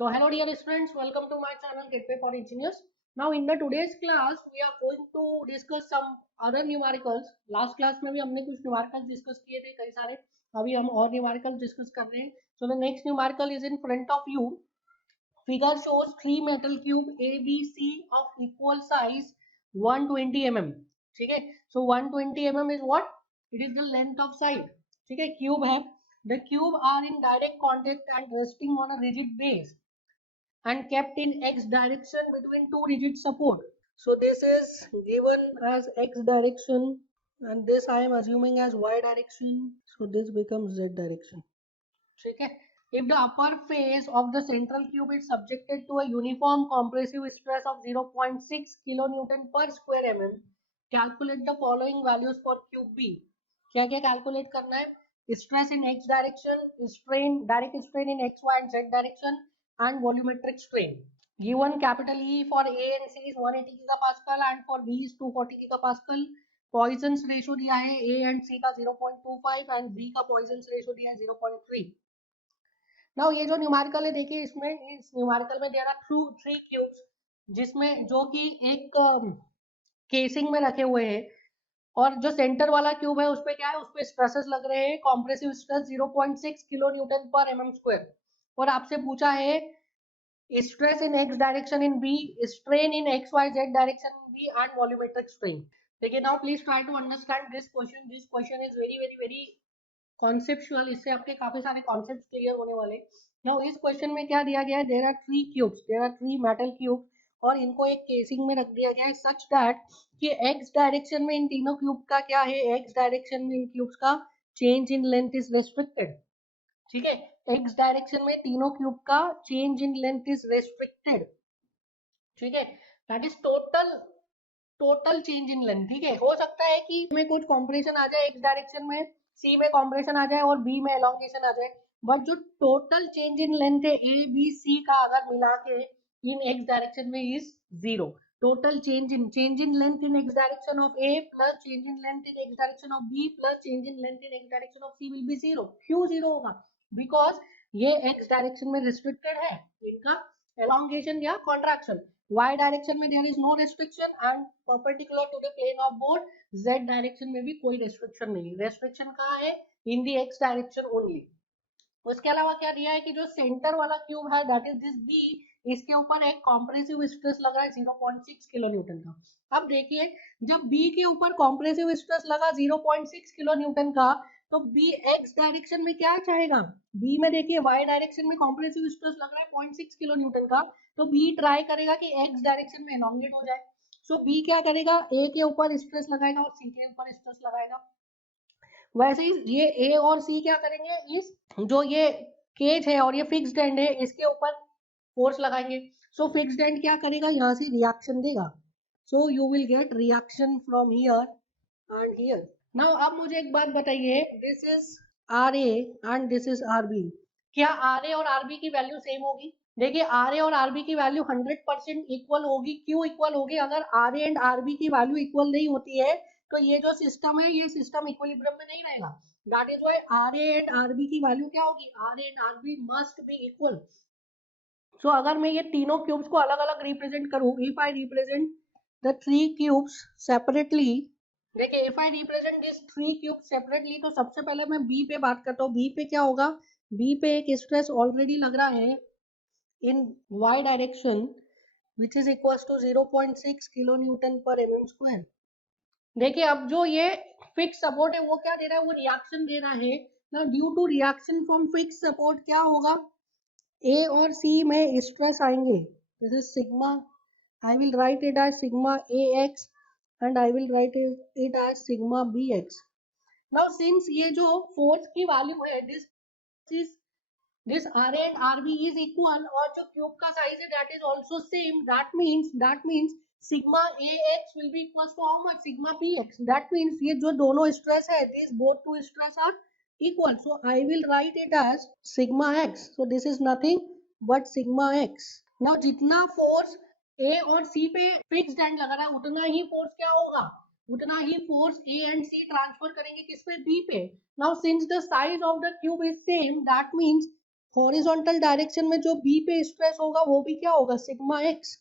So hello dear students, welcome to my channel Gateway for Engineers. Now in the today's class we are going to discuss some other numericals. Last class में भी हमने कुछ numericals discuss किए थे कई सारे. अभी हम और numericals discuss कर रहे हैं. So the next numerical is in front of you. Figure shows three metal cube A, B, C of equal size 120 mm. ठीक है. So 120 mm is what? It is the length of side. ठीक है. Cube है. The cube are in direct contact and resting on a rigid base and kept in x direction between two rigid support. So this is given as x direction and this I am assuming as y direction. So this becomes z direction. Okay. If the upper face of the central cube is subjected to a uniform compressive stress of 0.6 kilonewton per square mm, calculate the following values for cube B. क्या क्या calculate करना है? Stress in x direction, strain, direct strain in x, y and z direction, and volumetric strain. Given capital E for A and C is 180 gigapascal and for B is 240 gigapascal. Poisson's ratio दिया है A and C का 0.25 and B का Poisson's ratio दिया है 0.3. Now ये जो numerical है देखिए इसमें इस न्यूमेरिकल में देयर आर थ्री क्यूब्स जिसमें जो कि एक केसिंग में रखे हुए हैं और जो सेंटर वाला क्यूब है उस पे क्या है, उस पे स्ट्रेसेस लग रहे हैं. Compressive stress 0.6 kilo newton per mm square. और आपसे पूछा है stress in x direction in B, strain in xyz direction in B and volumetric strain. देखिए now please try to understand this question. This question is very conceptual. इससे आपके काफी सारे concepts clear होने वाले. Now इस question में क्या दिया गया है? There are three cubes, there are three metal cubes और इनको एक केसिंग में रख दिया गया है such that कि x डायरेक्शन में इन तीनों क्यूब का क्या है, x डायरेक्शन में इन क्यूब्स का change in length is restricted. ठीक है. x डायरेक्शन में तीनों क्यूब का change in length is restricted. ठीक है. That is total change in length. ठीक है. हो सकता है कि में कुछ कॉम्प्रेशन आ जाए x डायरेक्शन में, c में कॉम्प्रेशन आ जाए और b में एलोंगेशन आ जाए, बट जो टोटल चेंज इन लेंथ है a b c का अगर मिला के इन x डायरेक्शन में is zero. Total change in length in x direction of a plus change in length in x direction of b plus change in length in x direction of c will be zero. क्यों zero होगा? Because ये x direction में restricted है इनका elongation या contraction. y direction में there is no restriction and perpendicular to the plane of board z direction में भी कोई रिस्ट्रिक्शन नहीं. रिस्ट्रिक्शन कहाँ है? In the x direction only. उसके अलावा क्या दिया है कि जो सेंटर वाला क्यूब है दैट इज दिस B, इसके ऊपर एक कॉम्प्रेसिव स्ट्रेस लगा है 0.6 किलो न्यूटन का. अब देखिए जब B के ऊपर कॉम्प्रेसिव स्ट्रेस लगा 0.6 किलो न्यूटन का तो B x डायरेक्शन में क्या चाहेगा? B में देखिए y डायरेक्शन में कॉम्प्रेसिव स्ट्रेस लग रहा है 0.6 किलो न्यूटन का, तो B ट्राई करेगा कि x डायरेक्शन में एलोंगेट हो जाए. सो B क्या करेगा? A के ऊपर स्ट्रेस लगाएगा और C के ऊपर स्ट्रेस लगाएगा. वैसे ही ये A और C क्या करेंगे? इस जो ये केज है और ये फिक्स्ड एंड है इसके ऊपर फोर्स लगाएंगे. सो फिक्स्ड एंड क्या करेगा? यहाँ से रिएक्शन देगा. So you will gate reaction from here and here. Now अब मुझे एक बात बताइए, this is RA and this is RB. क्या RA और RB की वैल्यू सेम होगी? देखिए RA और RB की वैल्यू 100% इक्वल होगी. क्यों इक्वल होगी? अगर RA एंड RB की वैल्यू इक्वल नहीं होती है तो ये जो सिस्टम है ये सिस्टम इक्विलिब्रियम में नहीं रहेगा. That is why RA and RB की वैल्यू क्या होगी? RA and RB must be equal. So अगर मैं ये तीनों क्यूब्स को अलग अलग रिप्रेजेंट करूं, if I represent the three cubes separately, देखिए if I represent this three cubes separately तो सबसे पहले मैं B पे बात करता हूँ. B पे क्या होगा? B पे एक स्ट्रेस ऑलरेडी लग रहा है in y direction which is equals to 0.6 kilo newton पर mm स्क्वायर. देखिए अब जो ये फिक्स सपोर्ट है वो क्या दे रहा है? वो रिएक्शन दे रहा है. Now due to reaction from fix support क्या होगा? A और C में स्ट्रेस आएंगे. This is sigma. I will write it as sigma AX and I will write it as sigma BX. Now since ये जो फोर्स की value है this RA and RB is equal और जो cube का size है that is also same, that means sigma AX will be equals to how much? Sigma BX. that means ये जो दोनों स्ट्रेस है these both two stress are equal, so I will write it as sigma X. so this is nothing but sigma X. now जितना force A और C पे fixed end लग रहा है उतना ही फोर्स क्या होगा? उतना ही force A and C transfer करेंगे किस पे? B पे. now since the size of the cube is same that means horizontal direction में जो बी पे स्ट्रेस होगा वो भी क्या होगा, सिग्मा एक्स।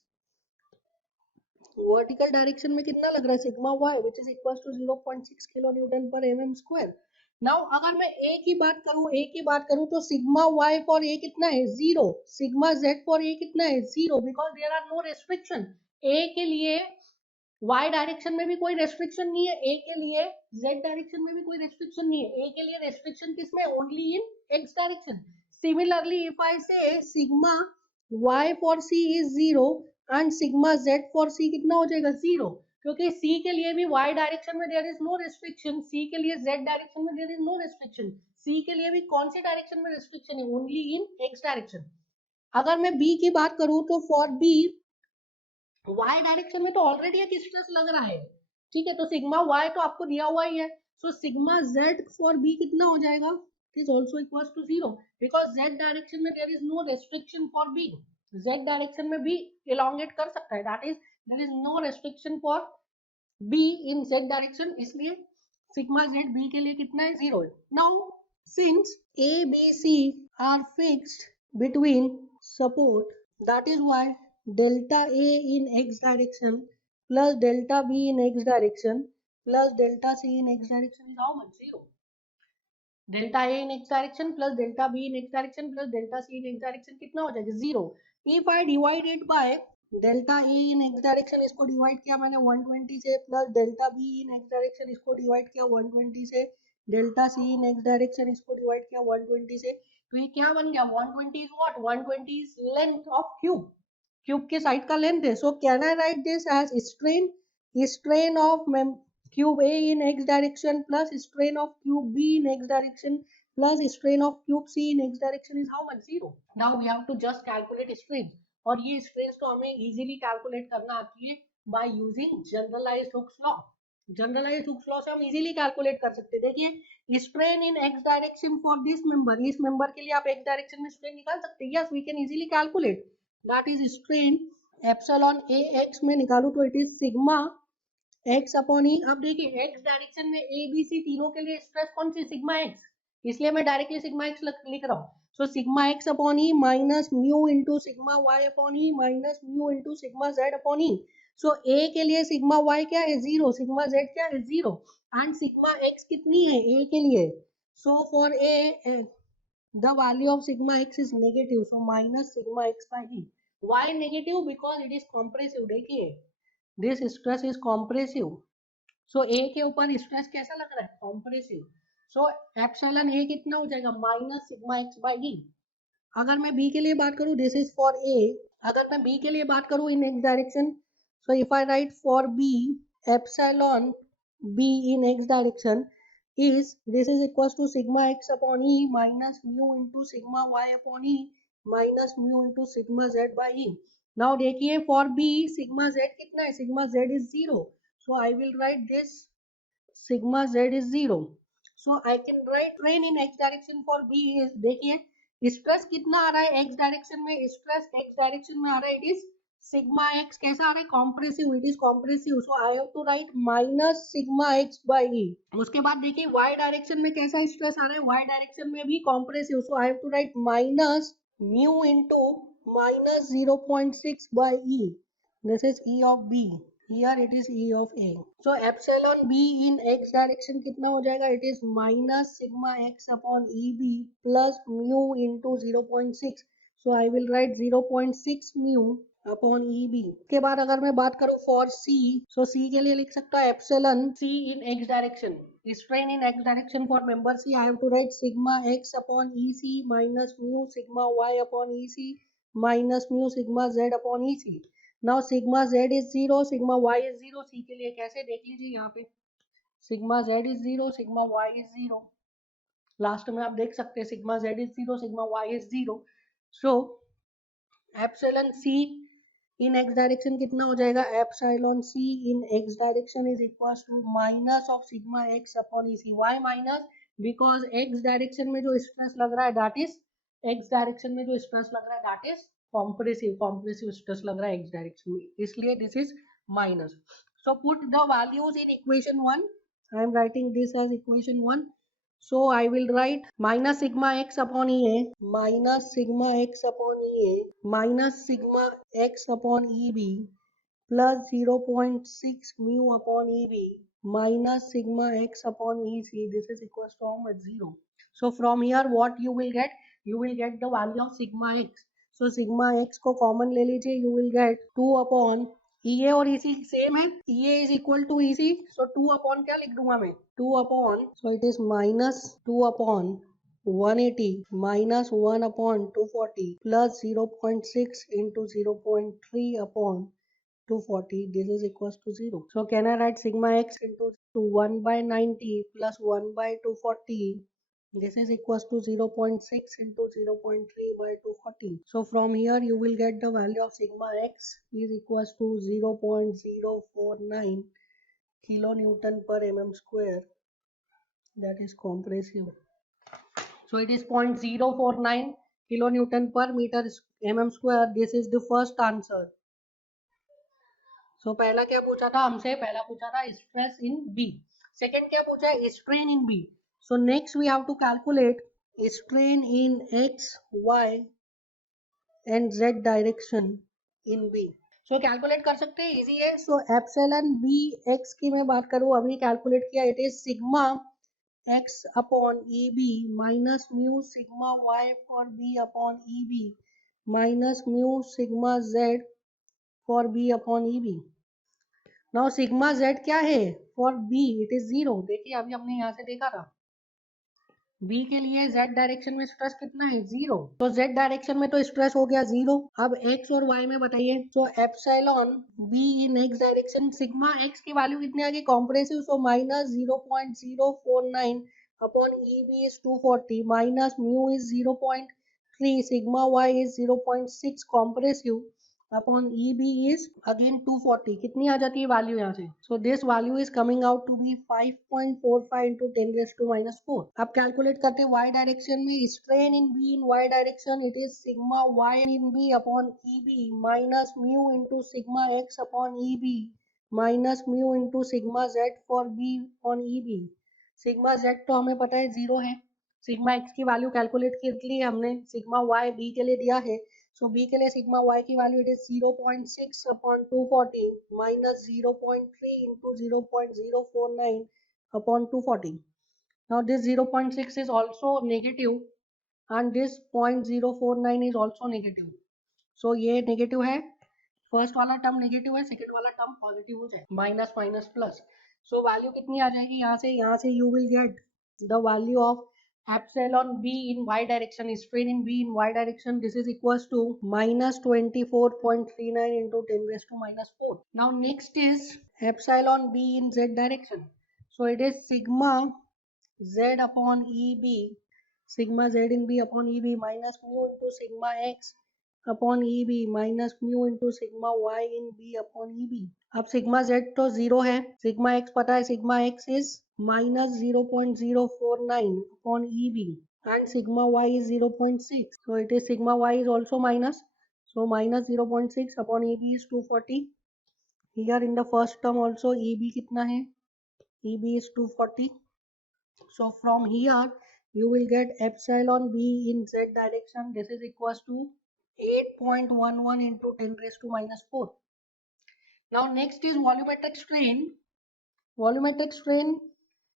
वर्टिकल डायरेक्शन में कितना लग रहा है, sigma Y which is equal to 0.6 kilo newton per mm square. Now अगर मैं ए की बात करूं तो सिग्मा वाई फॉर ए कितना है, zero. Sigma Z for A कितना है, zero, because there are no restriction. A के लिए y डायरेक्शन में भी कोई रेस्ट्रिक्शन नहीं है, ए के लिए z डायरेक्शन में भी कोई रेस्ट्रिक्शन नहीं है। ए के लिए रेस्ट्रिक्शन किसमें, only in x direction. Similarly if I say sigma y for c is zero and sigma z for c कितना हो जाएगा, जीरो, क्योंकि c के लिए भी y डायरेक्शन में there is no restriction, c के लिए z डायरेक्शन में there is no restriction, c के लिए भी कौन से डायरेक्शन में रेस्ट्रिक्शन है, ओनली इन x डायरेक्शन। अगर मैं b की बात करूं तो फॉर b y डायरेक्शन में तो ऑलरेडी एक स्ट्रेस लग रहा है, ठीक है, तो सिग्मा y तो आपको दिया हुआ ही है। So sigma z for b कितना हो जाएगा, is also equal to zero, because z direction में there is no restriction for b। z direction में भी इलोंगेट कर सकता है, that is there is no restriction for b in z direction, इसलिए सिग्मा z b के लिए कितना है, जीरो है। Now since a b c are fixed between support, that is why delta A in x direction plus delta B in x direction plus delta C in x direction is how much, zero. Delta A in x direction plus delta B in x direction plus delta C in x direction कितना हो जाएगा, zero. If I divide it by delta A in x direction, इसको divide किया मैंने 120 से, plus delta B in x direction इसको divide किया 120 से, delta C in x direction इसको डिवाइड किया 120 से, तो ये क्या बन गया, 120 is what, 120 is length of cube, cube के साइड का लेंथ है। So can I write this as strain of cube A in x direction plus strain of cube B in x direction plus strain of cube C in x direction is how much, zero. Now we have to just calculate strain, और ये strain तो हमें easily calculate करना आती है by using generalized Hooke's law. Generalised Hooke's law से हम easily calculate कर सकते हैं। देखिए strain in x direction for this member, इस मेंबर के लिए आप एक्स डायरेक्शन में स्ट्रेन निकाल सकते हैं, yes we can easily calculate, that is strain epsilon A X में निकालू तो it is sigma x upon E. अब देखिए एक्स डायरेक्शन में ए बी सी तीनों के लिए स्ट्रेस कौन सी, सिग्मा एक्स, इसलिए मैं डायरेक्टली सिग्मा एक्स लिख रहा हूँ। So sigma x upon E minus mu into sigma Y upon E minus mu into sigma Z upon E. So A के लिए सिग्मा वाई क्या है, जीरो, सिग्मा जेड क्या है, जीरो, एंड सिग्मा एक्स कितनी है ए के लिए, so for a the value of sigma x is negative, so minus sigma x by e. Why negative, because it is compressive। देखिए this stress is compressive, so a के ऊपर stress कैसा लग रहा है, compressive, so एप्सिलॉन a कितना हो जाएगा, minus sigma x by e। अगर मैं b के लिए बात करूं, दिस इज फॉर a, अगर मैं b के लिए बात करूं इन x direction, so if I write for b epsilon b in x direction is this is equals to sigma x upon e minus mu into sigma y upon e minus mu into sigma z by e। now देखिए for b sigma z कितना है, sigma z is zero, so I will write this sigma z is zero, so I can write strain in x direction for b is, देखिए stress कितना आ रहा है x direction में, stress x direction में आ रहा है, इट इज सिग्मा एक्स कैसा आ रहा है, compressive, it is compressive, so I have to write minus sigma X by E. उसके बाद देखिए वाई डायरेक्शन में कैसा स्ट्रेस आ रहा है, वाई डायरेक्शन में भी compressive, so I have to write minus mu into minus 0.6 by E, this is E of B, here it is E of A. So epsilon B in x direction कितना हो जाएगा, it is minus sigma x upon E B plus mu into 0.6, so I will write 0.6 mu upon E B. के बाद अगर मैं बात करूं for सी, सो सी के लिए लिख सकता है epsilon C in x direction, strain in x direction for member C, I have to write sigma x upon E C minus mu sigma Y upon E C minus mu sigma Z upon E C. Now sigma Z is zero, sigma Y is zero, C के लिए कैसे देख लीजिए, यहाँ पे sigma Z is zero, sigma Y is zero, last में आप देख सकते हैं sigma Z is zero, sigma Y is zero, so epsilon C in x direction कितना हो जाएगा, epsilon C in x direction is equal to minus of sigma x upon E C. Why minus, because X direction में जो stress लग रहा है that is, x direction में जो स्ट्रेस लग रहा है दैट इज कॉम्प्रेसिव स्ट्रेस लग रहा है एक्स डायरेक्शन में, इसलिए this is minus. So put the values in equation 1, I am writing this as equation 1, So I will write minus sigma x upon EA minus sigma x upon EA minus sigma x upon EB plus 0.6 mu upon EB minus sigma x upon EC. This is equals to how much? 0. So from here what you will get? You will get the value of sigma x. So sigma x को common ले लीजिए. You will get 2 upon EA और EC same है. EA is equal to EC. So 2 upon क्या लिख दूंगा मैं? 2 upon, so it is minus 2 upon 180 minus 1 upon 240 plus 0.6 into 0.3 upon 240. This is equals to 0. So can I write sigma x into 1 by 90 plus 1 by 240? This is equals to 0.6 into 0.3 by 240. So from here you will get the value of sigma x is equals to 0.049 kilonewton per mm square. That is compressive. So it is 0.049 kilonewton per meter mm square. This is the first answer. So पहला क्या पूछा था हमसे? पहला पूछा था stress in B. Second क्या पूछा है? Strain in B. So next we have to calculate strain in X Y and Z direction in B. So calculate कर सकते हैं, इजी है. सो एप्सिलॉन बी एक्स की मैं बात करूं, अभी कैलकुलेट किया. It is sigma x upon E B minus mu sigma Y for B upon E B minus mu sigma Z for B upon E B. Now sigma Z क्या है for B? It is 0. देखिए अभी हमने यहाँ से देखा था B के लिए जेड डायरेक्शन में स्ट्रेस कितना है? 0. तो जेड डायरेक्शन में तो स्ट्रेस हो गया 0. अब एक्स और वाई में बताइए. So epsilon B in x direction, sigma x की वैल्यू कितनी आ गई? Compressive. So minus 0.049 upon E B is 240 minus mu is 0.3 sigma Y is 0.6 compressive upon EB is again 240. कितनी आ जाती है वैल्यू यहाँ से? So this value is coming out to be 5.45 into 10 raised to minus 4. अब calculate करते हैं y direction में. Strain in B in y direction, it is sigma y in B upon EB minus mu into sigma x upon EB minus mu into sigma z for B on EB. Sigma z तो हमें पता है 0 है. Sigma x की value calculate कर ली हमने. Sigma y B के लिए दिया है. So B के लिए sigma y की value it is 0.6 upon 240 minus 0.3 into 0.049 upon 240. Now this 0.6 is also negative and this 0.049 is also negative. So ये negative है. फर्स्ट वाला टर्म नेगेटिव है, सेकंड वाला टर्म पॉजिटिव हो जाए. Minus minus plus. So value कितनी आ जाएगी यहाँ से you will get the value of epsilon b in y direction, strain in b in y direction. This is equals to minus 24.39 into 10 raised to minus 4. Now next is epsilon b in z direction. So it is sigma z upon eb, sigma z in b upon eb minus mu into sigma x upon eb minus mu into sigma y in b upon eb. अब sigma z तो 0 है. Sigma x पता है, sigma x is minus 0.049 upon EB and sigma y is 0.6. So it is sigma y is also minus. So minus 0.6 upon EB is 240. Here in the first term also EB कितना है? EB is 240. So from here you will get epsilon b in z direction. This is equals to 8.11 into 10 raised to minus 4. Now next is volumetric strain. Volumetric strain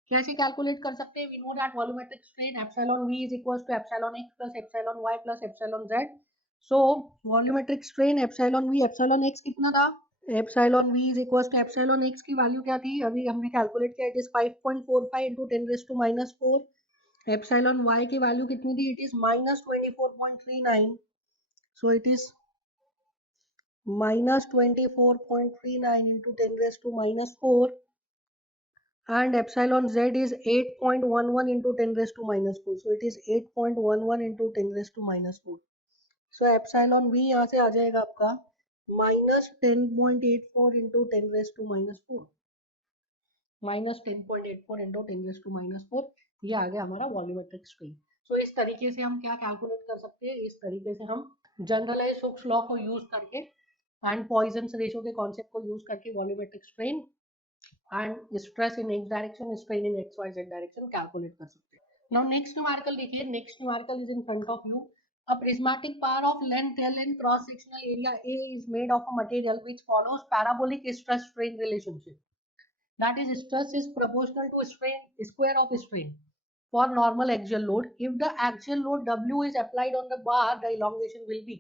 कैसे calculate कर सकते हैं? We know that volumetric strain epsilon v is equals to epsilon x plus epsilon y plus epsilon z. So volumetric strain epsilon v epsilon x कितना था? Epsilon v is equals to epsilon x की value क्या थी? अभी हमने calculate किया. It is 5.45 into 10 raised to minus 4. Epsilon y की value कितनी थी? It is minus 24.39. So it is minus 24.39 into 10 raised to minus 4. And epsilon z is 8.11 into 10 raised to minus 4. So it is 8.11 into 10 raised to minus 4. So epsilon b यहाँ से आ जाएगा आपका minus 10.84 into 10 raised to minus 4. minus 10.84 into 10 raised to minus 4. ये आ गया हमारा volumetric strain. सो इस तरीके से हम क्या कैलकुलेट कर सकते हैं? इस तरीके से हम जनरलाइज हुक्स लॉ को यूज करके एंड पॉइजन्स रेशियो के कॉन्सेप्ट को यूज करके volumetric strain and stress in x direction, strain in xyz direction calculate कर सकते हैं. नाउ नेक्स्ट न्यूमेरिकल देखिए, next numerical is in front of you. A prismatic bar of length L and cross sectional area A is made of a material which follows parabolic stress strain relationship. That is, stress is proportional to strain square of strain for normal axial load. If the axial load W is applied on the bar, the elongation will be.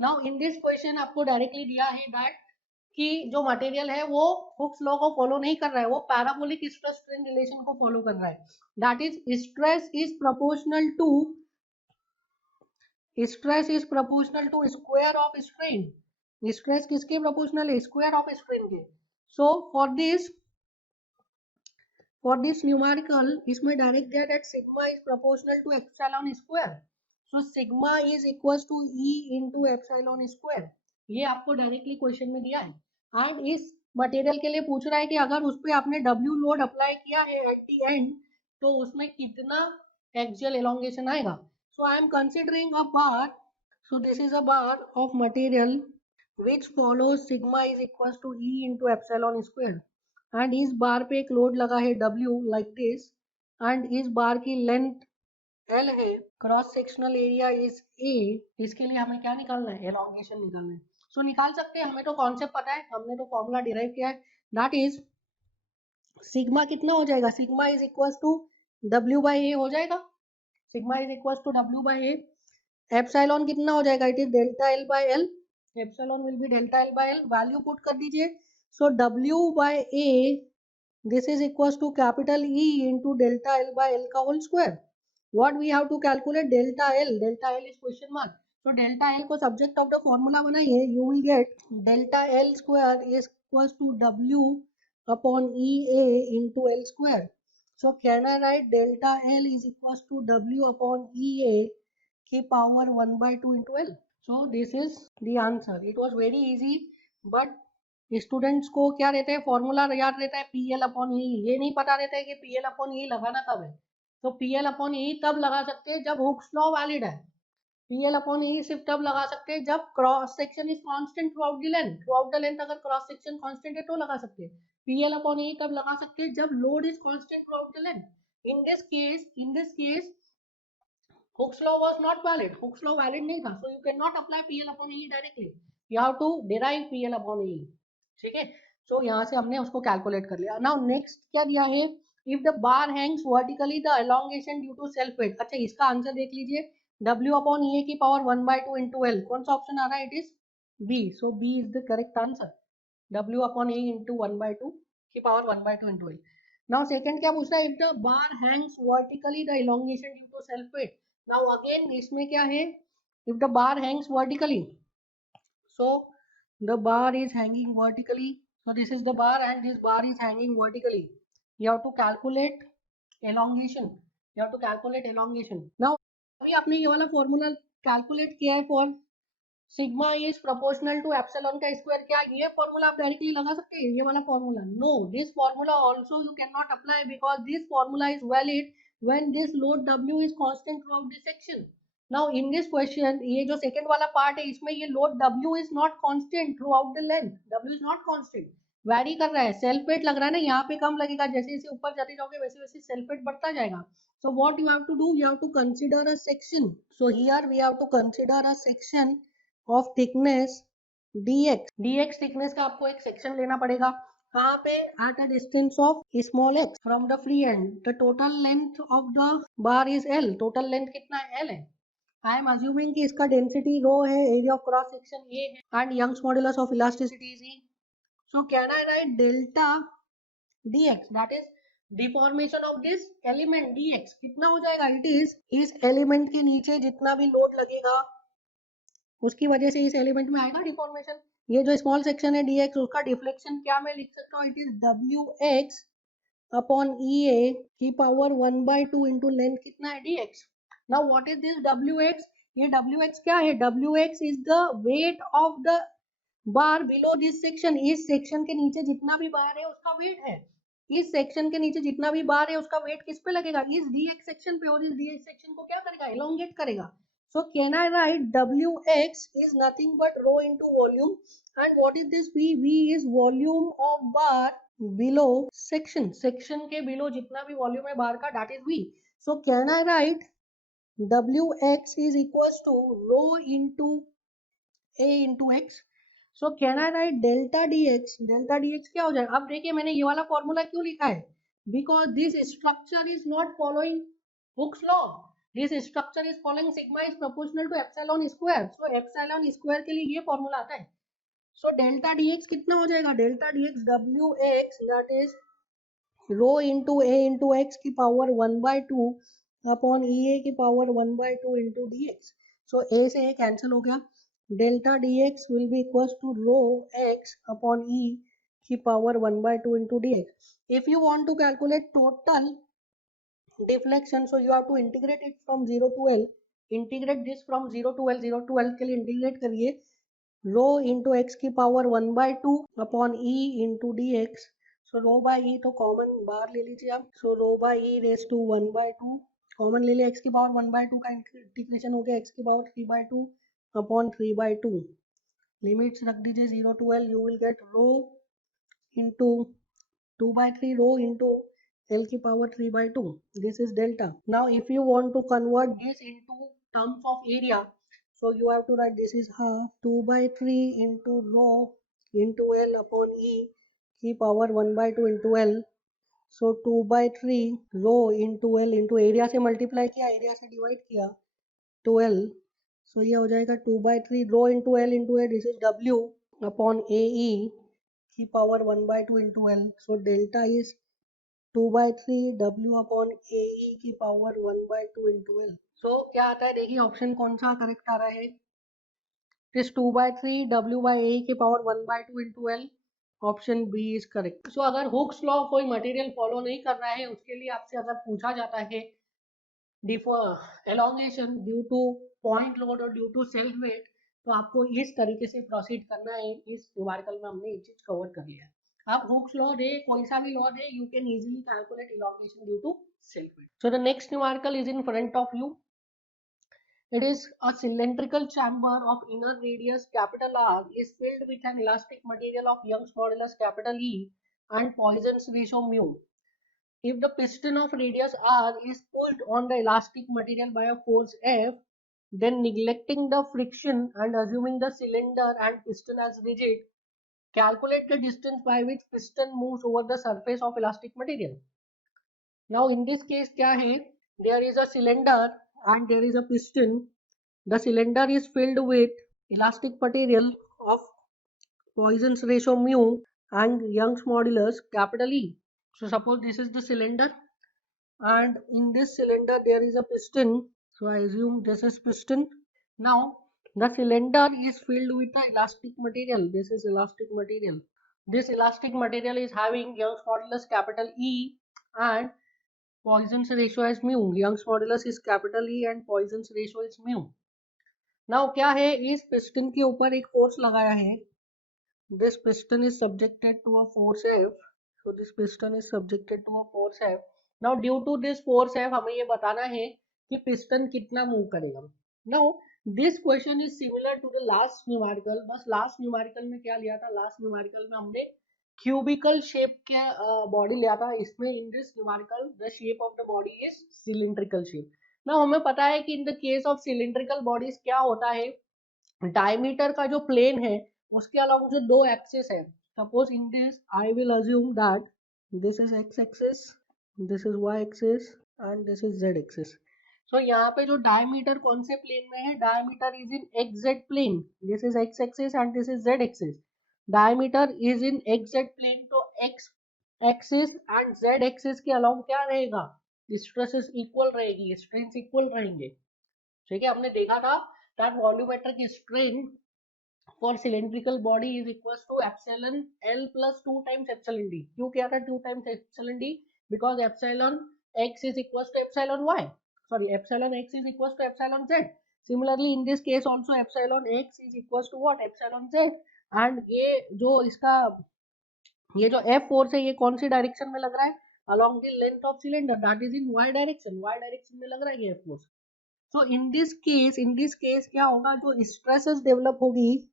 Now in this question आपको directly दिया है that कि जो material है वो Hooke's law को follow नहीं कर रहा है, वो पैराबोलिक स्ट्रेस स्ट्रेन रिलेशन को फॉलो कर रहा है. That is stress is proportional to square of strain. Stress किसके प्रोपोर्शनल है? स्क्वायर ऑफ स्ट्रेन के. सो फॉर दिस न्यूमेरिकल इसमें डायरेक्ट दिया that sigma is proportional to epsilon square. So sigma is equals to E into epsilon square. ये आपको directly question में दिया है. एंड इस मटेरियल के लिए पूछ रहा है कि अगर उस पर आपने W लोड अप्लाई किया है एट दी एंड, तो उसमें कितना एक्सियल एलोंगेशन आएगा. So I am considering a bar. So this is a bar of material which follows sigma is equal to E into epsilon square. And इस bar पे एक load लगा है W like this. And इस बार की length L है, cross sectional area is A. इसके लिए हमें क्या निकालना है? एलोंगेशन निकालना है. सो निकाल सकते हैं, हमें तो कॉन्सेप्ट पता है, हमने तो फॉर्मूला डिराइव किया है. दैट इज सिग्मा कितना हो जाएगा? Sigma is equal to W by A हो जाएगा. Sigma is equal to W by A. Epsilon कितना हो जाएगा? It is delta L by L. Epsilon will be delta L by L. Value put कर दीजिए. So W by A this is equal to capital E into delta L by L का whole square. What we have to calculate? Delta L. Delta L is question mark. So delta L को subject of the formula बनाइए. You will get delta L square is equals to W upon EA into L square. So can I write delta L is equals to W upon EA की power 1/2 into L. So this is the answer. It was very easy, but students को क्या रहता है? Formula याद रहता है PL upon E. ये नहीं पता रहता है कि PL अपॉन E लगाना कब है. तो PL अपॉन E तब लगा सकते हैं जब हुक्स लॉ वैलिड है. PL अपॉन E सिर्फ तब लगा सकते हैं जब cross section is constant throughout the length. Through out the length अगर क्रॉस सेक्शन कांस्टेंट है तो लगा सकते हैं. PL अपॉन E तब लगा सकते हैं जब load is constant throughout the length. In this case Hooke's law was not valid. Hooke's law valid नहीं था, so you can not apply PL upon E directly. You have to derive PL upon E. ठीक है. सो यहाँ से हमने उसको calculate कर लिया. नाउ नेक्स्ट क्या दिया है? If the bar hangs vertically the elongation due to self weight. अच्छा, इसका आंसर देख लीजिए. W अपॉन E की पावर 1/2 इंटू L. कौन सा ऑप्शन आ रहा है? It is B. So B is the correct answer. W upon E into 1/2 की power 1/2 into L. Now second क्या पूछ रहा है? If the bar hangs vertically the elongation due to self wait. Now again इसमें क्या है? If the bar hangs vertically, so the bar is hanging vertically. So this is the bar and this bar is hanging vertically. You have to calculate elongation. You have to calculate elongation. Now अभी आपने ये वाला formula calculate किया है for sigma is proportional to epsilon का square. क्या ये formula आप डायरेक्टली लगा सकते हैं? ये वाला formula? No, this formula also you can not apply because this formula is valid when this load W is constant throughout this section. Now in this question ये जो सेकंड वाला part है इसमें ये load W is not constant throughout the length. W is not constant, vary कर रहा है. Self weight लग रहा है ना, यहाँ पे कम लगेगा, जैसे जैसे ऊपर जाते जाओगे वैसे वैसे सेल्फ वेट बढ़ता जाएगा. So what you have to do? You have to consider a section. So here we have to consider a section of thickness dx. dx thickness का आपको एक section लेना पड़ेगा. कहाँ पे? At a distance of small x from the free end. The total length of the bar is L. Total length कितना है? L है. I am assuming कि इसका density rho है, area of cross section A है, and Young's modulus of elasticity is E. So can I write delta dx? That is deformation of this element dx. कितना हो जाएगा? It is इस element के नीचे जितना भी लोड लगेगा उसकी वजह से इस एलिमेंट में आएगा डिफॉर्मेशन. ये जो स्मॉल सेक्शन है dx उसका डिफ्लेक्शन क्या मैं लिख सकता हूँ? It is wx upon EA की पावर 1/2 इंटू लेंथ कितना है? dx. Now what is this wx? ये wx क्या है? wx is the weight of the bar below this section. इस सेक्शन के नीचे जितना भी बार है उसका वेट है. इस सेक्शन के नीचे जितना भी बार है उसका वेट किस पे लगेगा? इस dx सेक्शन पे. और इस dx सेक्शन को क्या करेगा? एलोंगेट करेगा. So can I write wx is nothing but rho into volume. And what is this v? v is volume of bar below section. Section के बिलो जितना भी वॉल्यूम है बार का, that is v. So can I write Wx is equals to rho into a into x? So can I write delta dx? Delta dx क्या हो जाएगा? अब देखिए मैंने ये वाला फॉर्मूला क्यों लिखा है? Because this structure is not following Hooke's law. This structure is following sigma is proportional to epsilon square. So epsilon square के लिए ये फॉर्मूला आता है. So delta dx कितना हो जाएगा? Delta dx Wx that is rho into a into x की power 1/2 upon ए की power 1/2 into dx. So a से a कैंसिल हो गया. Delta dx will be equals to rho x upon e की power 1/2 into dx. If you want to calculate total deflection, so you have to integrate it from 0 to L. Integrate this from 0 to L. 0 to L के लिए integrate करिए. Rho into x की power 1/2 upon e into dx. So rho by E तो common बाहर ले लीजिए आप. So rho by E raise to 1/2 common ले लिया. x की पावर 1/2 का इंटीग्रेशन हो गया x की पावर 3/2 अपॉन 3/2. लिमिट्स रख दीजिए 0 to L. You will get rho into 2/3 rho into L की power 3/2. This is delta. Now if you want to convert this into terms of area, so you have to write this is half 2/3 into rho into L upon E की power 1/2 into L. So 2/3 rho into L into area से multiply किया, area से divide किया 12. So ये हो जाएगा 2/3 rho into L into A. This is W upon AE की power 1/2 into L. So delta is 2/3 W upon AE की power 1/2 into L. So क्या आता है देखिए ऑप्शन कौन सा करेक्ट आ रहा है. This 2/3 W by AE की power 1/2 into L. Option B is correct. So अगर हुक्स लॉ कोई मटेरियल फॉलो नहीं कर रहा है उसके लिए आपसे अगर पूछा जाता है elongation due two point load और ड्यू टू सेल्फ वेट तो आपको इस तरीके से प्रोसीड करना है. इस न्यूमेरिकल में हमने ये चीज कवर कर लिया है. आप हुक्स लॉ दे कोई सा भी लॉ दे you can easily calculate elongation due to self weight. So the next numerical is in front of you. It is a cylindrical chamber of inner radius capital R is filled with an elastic material of Young's modulus capital E and Poisson's ratio mu. If the piston of radius R is pulled on the elastic material by a force F, then neglecting the friction and assuming the cylinder and piston as rigid, calculate the distance by which piston moves over the surface of elastic material. Now in this case क्या है? There is a cylinder and there is a piston. The cylinder is filled with elastic material of Poisson's ratio mu and Young's modulus capital E. So suppose this is the cylinder and in this cylinder there is a piston. So I assume this is piston. Now the cylinder is filled with the elastic material. This is elastic material. This elastic material is having Young's modulus capital E and Poisson's ratio is mu. Young's modulus is capital E and Poisson's ratio is mu. Now क्या है इस piston के ऊपर एक force लगाया है. This piston is subjected to a force F. So this piston is subjected to a force F. Now due to this force F हमें ये बताना है कि पिस्टन कितना मूव करेगा. Now this question is similar to the last numerical. बस last numerical में क्या लिया था? Last numerical में हमने cubical shape के body लिया था. इसमें in this numerical the shape of the body is cylindrical shape. Now हमें पता है कि in the case of cylindrical bodies क्या होता है. डायमीटर का जो प्लेन है उसके अलावा जो दो एक्सिस है. Suppose in this I will assume that this is x axis, this is y axis and this is z axis. So यहाँ पे जो डायमीटर कौन से प्लेन में है? Diameter is in x z plane. This is x axis and this is z axis. Diameter is in x z plane तो x axis and z axis के अलावा क्या रहेगा? स्ट्रेसेस इक्वल रहेगी, स्ट्रेन्स इक्वल रहेंगे. ठीक है, हमने देखा था that volumetric strain for cylindrical body is equals to epsilon L plus 2 times epsilon D. क्यों किया था 2 times epsilon D? Because epsilon x is equals to epsilon y. Sorry, epsilon x is equals to epsilon z. Similarly, in this case also epsilon x is equals to what? Epsilon z. And ये जो इसका ये जो F force है ये कौन सी direction में लग रहा है? Along the length of cylinder, that is in y direction. Y direction में लग रहा है ये F force. So in this case क्या होगा? जो stresses develop होगी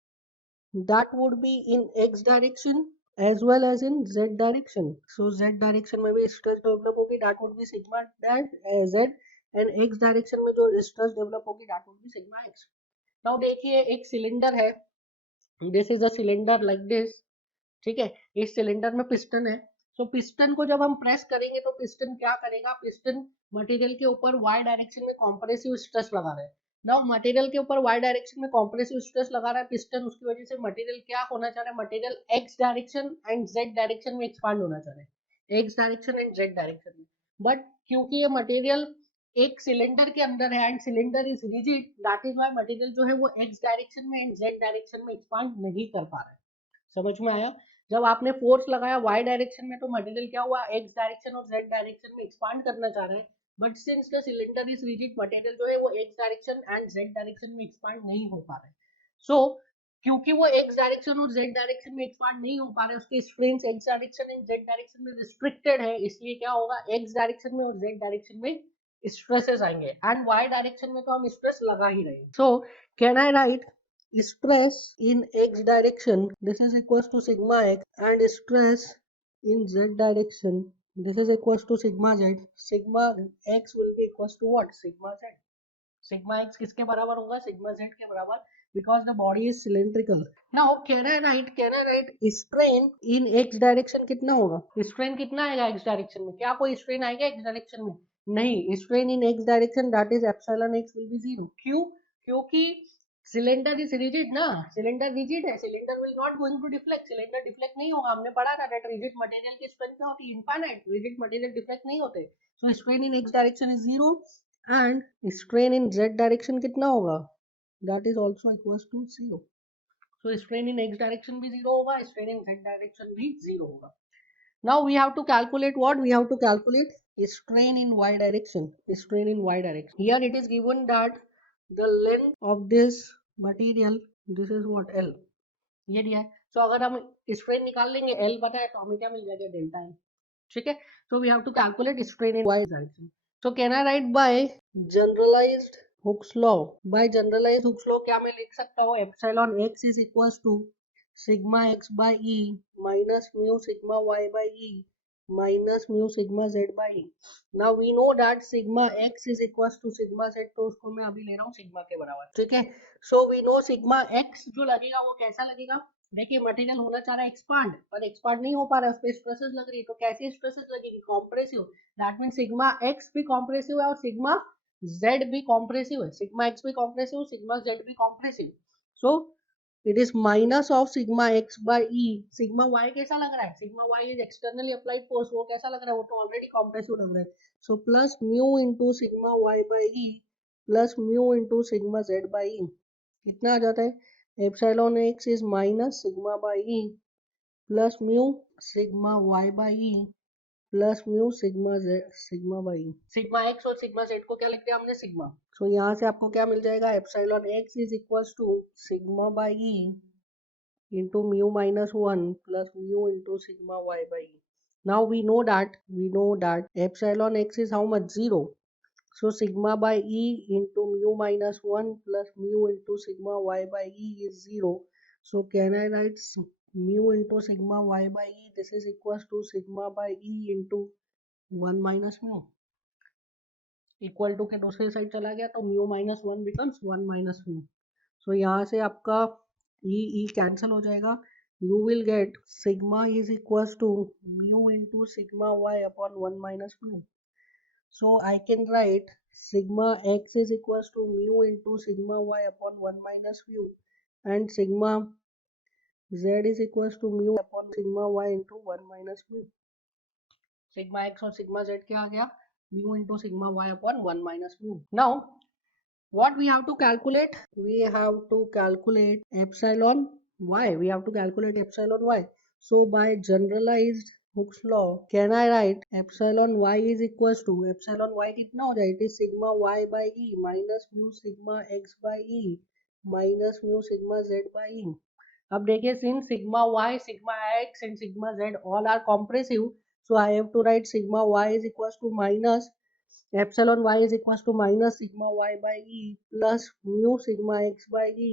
that would be in x direction as well as in z direction. So z direction में भी stress develop होगी, that would be sigma dash z, and x direction में जो stress develop होगी that would be sigma x. Now देखिए एक cylinder है, this is a cylinder like this, ठीक है, इस सिलेंडर में पिस्टन है. सो पिस्टन को जब हम प्रेस करेंगे तो पिस्टन क्या करेगा, पिस्टन मटेरियल के ऊपर y डायरेक्शन में कॉम्प्रेसिव स्ट्रेस लगा रहा है. नाउ मटेरियल के ऊपर y डायरेक्शन में कॉम्प्रेसिव स्ट्रेस लगा रहा है पिस्टन, उसकी वजह से मटेरियल क्या होना चाह रहा है, material x direction and z direction में एक्सपांड होना चाह रहा है, x direction and z direction में. बट क्योंकि ये मटेरियल एक सिलेंडर के अंदर है and cylinder is rigid, that is why material जो है वो x डायरेक्शन में एंड z डायरेक्शन में एक्सपांड नहीं कर पा रहा है. समझ में आया. जब आपने फोर्स लगाया y डायरेक्शन में तो मटेरियल क्या हुआ, x डायरेक्शन और z डायरेक्शन में एक्सपांड करना चाह रहा है. But since the cylinder is rigid, material जो है वो x direction and z direction में एक्सपांड नहीं हो पा रहा है. सो क्योंकि वो x डायरेक्शन और z डायरेक्शन में एक्सपांड नहीं हो पा रहा है, उसके strains x direction and z direction में रिस्ट्रिक्टेड है, इसलिए क्या होगा, x डायरेक्शन में और z डायरेक्शन में स्ट्रेसेस आएंगे एंड y डायरेक्शन में तो हम स्ट्रेस लगा ही रहे हैं. सो can I right stress in x direction, this is equals to sigma x, and stress in z direction, this is equals to sigma z. Sigma x will be equals to what, sigma z. sigma x किसके बराबर होगा, sigma z के बराबर, because the body is cylindrical. Now can I write strain in x direction कितना होगा, strain कितना आएगा x direction में, क्या कोई strain आएगा x direction में, नहीं. strain in x direction that is epsilon x will be 0. क्यों, क्योंकि सिलेंडर इज रिजिड ना, सिलेंडर रिजिड है, cylinder will not going to deflect, cylinder deflect नहीं होगा. हमने पढ़ा था दैट रिजिड मटेरियल की स्ट्रेंथ क्या होती है, इनफाइनाइट, रिजिड मटेरियल डिफ्लेक्ट नहीं होते. So strain in x direction is 0 and strain in z direction कितना होगा, that is also equals to 0. So strain in x direction भी 0 होगा, स्ट्रेन इन जेड डायरेक्शन भी 0 होगा. Now we have to calculate what, we have to calculate strain in y direction, strain in y direction. Here it is given that the length of this material, this is what L, ये दिया है. So अगर हम strain निकाल लेंगे, L पता है तो हमें क्या मिल जाएगा, डेल्टा M. ठीक है. So we have to calculate strain in y direction. So can I write by generalized Hooke's law, by generalized Hooke's law क्या मैं लिख सकता हूँ, epsilon x is equals to sigma x by e minus mu sigma y by e minus mu sigma z by e. Now we know that sigma x is equals to sigma z, तो उसको मैं अभी ले रहा हूँ sigma के बराबर. ठीक है. So we know sigma x जो लगेगा वो कैसा लगेगा, देखिए मटेरियल होना चाह रहा है एक्सपांड, पर एक्सपांड नहीं हो पा रहा है, उस पर स्ट्रेसेस लग रही है, तो कैसी स्ट्रेसेस लगेगी, compressive. That mean sigma x भी कॉम्प्रेसिव है और सिग्मा z भी कॉम्प्रेसिव है, सिग्मा x भी कॉम्प्रेसिव, सिग्मा z भी compressive. So it is minus of sigma x by e. sigma y कैसा लग रहा है, sigma y is externally applied force, वो कैसा लग रहा है, वो तो ऑलरेडी कॉम्प्रेसिव लग रहा है. so plus mu into sigma y by e plus mu into sigma z by e कितना आ जाता है, epsilon x is minus sigma by e plus mu sigma y by e plus mu sigma Z sigma by, sigma x और sigma Z को क्या लिख दिया हमने, sigma. सो यहाँ से आपको क्या मिल जाएगा, epsilon X is equals to sigma by E into mu minus 1 plus mu into sigma Y by E. Now we know that epsilon X is how much, 0. So sigma by E into mu minus 1 plus mu into sigma Y by E is 0. So can I write mu into sigma y by e, this is equals to sigma by e into 1 minus mu. Equal to के दूसरी side चला गया तो mu minus 1 becomes 1 minus mu. so यहाँ से आपका e cancel हो जाएगा. you will get sigma is equals to mu into sigma y upon 1 minus mu. so I can write sigma x is equals to mu into sigma y upon 1 minus mu and sigma z is equals to mu upon sigma y into 1 minus mu. sigma x और sigma z क्या आ गया, mu into sigma y upon 1 minus mu. Now what we have to calculate, we have to calculate epsilon y, we have to calculate epsilon y. so by generalized Hooke's law can I write epsilon y is equals to, epsilon y कितना हो जाए, it is sigma y by e minus mu sigma x by e minus mu sigma z by e. अब देखिए since sigma y, sigma x and sigma z all are compressive, so I have to write sigma y is equals to minus epsilon y is equals to minus sigma y by e plus mu sigma x by e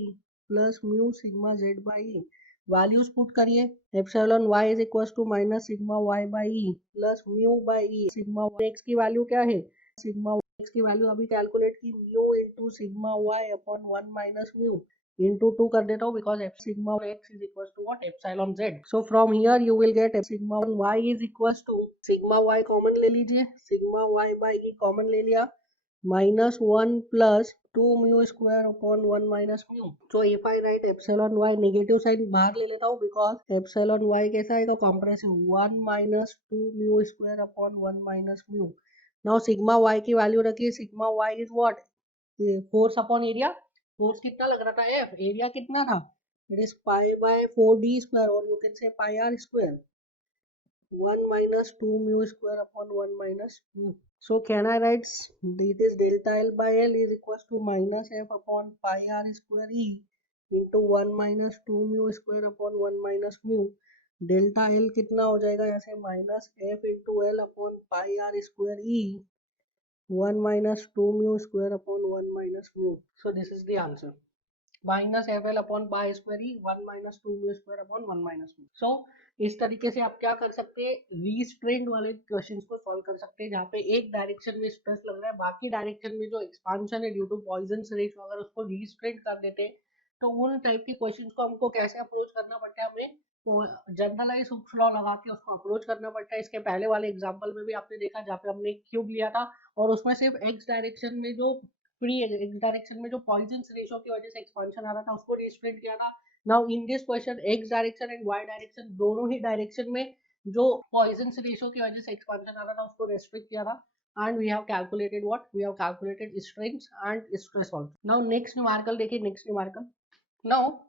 plus mu sigma z by e. Values put करिए, epsilon y is equal to minus sigma y by E plus mu by E. Sigma x की value क्या है, sigma x की value अभी calculate की, mu into sigma y upon 1 minus mu into 2 कर देता हूँ because sigma x is equal to what, epsilon z। So from here you will get sigma y is equal to, sigma y common ले लीजिए, sigma y by E common ले लिया, minus 1 plus 2 mu square upon 1 minus mu. So if I write epsilon y, negative sign बाहर ले लेता हूँ because epsilon y कैसा आएगा, compressive, 1 minus 2 mu square upon 1 minus mu. Now sigma y की value रखिए, sigma y is what, force upon area, force कितना लग रहा था F, एरिया कितना था, it is pi by 4d square और you can say pi r square, 1 minus 2 mu square upon 1 minus mu. So can I write it is delta L by L is equals to minus F upon pi r square E into 1 minus 2 mu square upon 1 minus mu. Delta L कितना हो जाएगा यहाँ से, minus F into L upon pi r square E 1 minus 2 mu square upon 1 minus mu. So this is the answer. Minus F L upon pi square E 1 minus 2 mu square upon 1 minus mu. So इस तरीके से आप क्या कर सकते हैं, रीस्ट्रेंट वाले questions को सॉल्व कर सकते हैं जहाँ पे एक डायरेक्शन में स्ट्रेस लग रहा है, बाकी डायरेक्शन में जो एक्सपांशन है ड्यू टू पॉइजन रेशियो अगर उसको रीस्ट्रेंट कर देते हैं तो उन टाइप के क्वेश्चंस को हमको कैसे अप्रोच करना पड़ता है, हमें जनरलाइज हुक्स लॉ लगा के उसको अप्रोच करना पड़ता है। इसके पहले वाले एग्जाम्पल में भी आपने देखा जहाँ पे हमने क्यूब लिया था और उसमें सिर्फ एक्स डायरेक्शन में जो फ्री एक्स डायरेक्शन में जो पॉइजन रेशियो की वजह से एक्सपांशन आ रहा था उसको रिस्ट्रिक्ट किया था। Now in this question X direction and Y direction दोनों ही डायरेक्शन में जो पॉइजन रेशियो की वजह से एक्सपांशन आ रहा था उसको रेस्ट्रिक्ट किया था and we have calculated what, we have calculated strength and stress also. Now next numerical देखिए, next numerical, now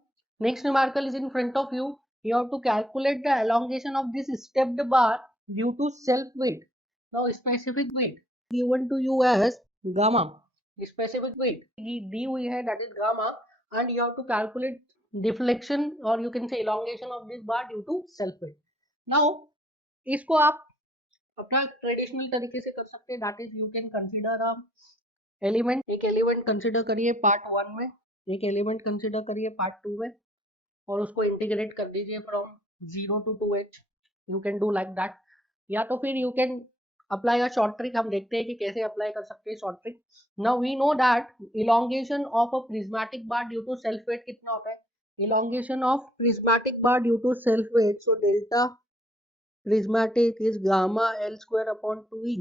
next numerical is in front of you. You have to calculate the elongation of this stepped bar due to self weight. Now specific weight given to you as gamma, specific weight दी हुई है that is gamma and you have to calculate deflection or you can say elongation of this bar due to self weight. Now इसको आप अपना traditional तरीके से कर सकते हैं, that is you can consider a element, एक एलिमेंट कंसीडर करिए पार्ट 1 में, एक एलिमेंट कंसीडर करिए पार्ट 2 में और उसको इंटीग्रेट कर दीजिए from 0 to 2h, you can do like that. या तो फिर you can apply a short trick, हम देखते हैं कि कैसे अप्लाई कर सकते हैं short trick. Now we know that elongation of a prismatic bar due to self weight कितना होता है, elongation of prismatic bar due to self weight, so delta prismatic is gamma L square upon 2e,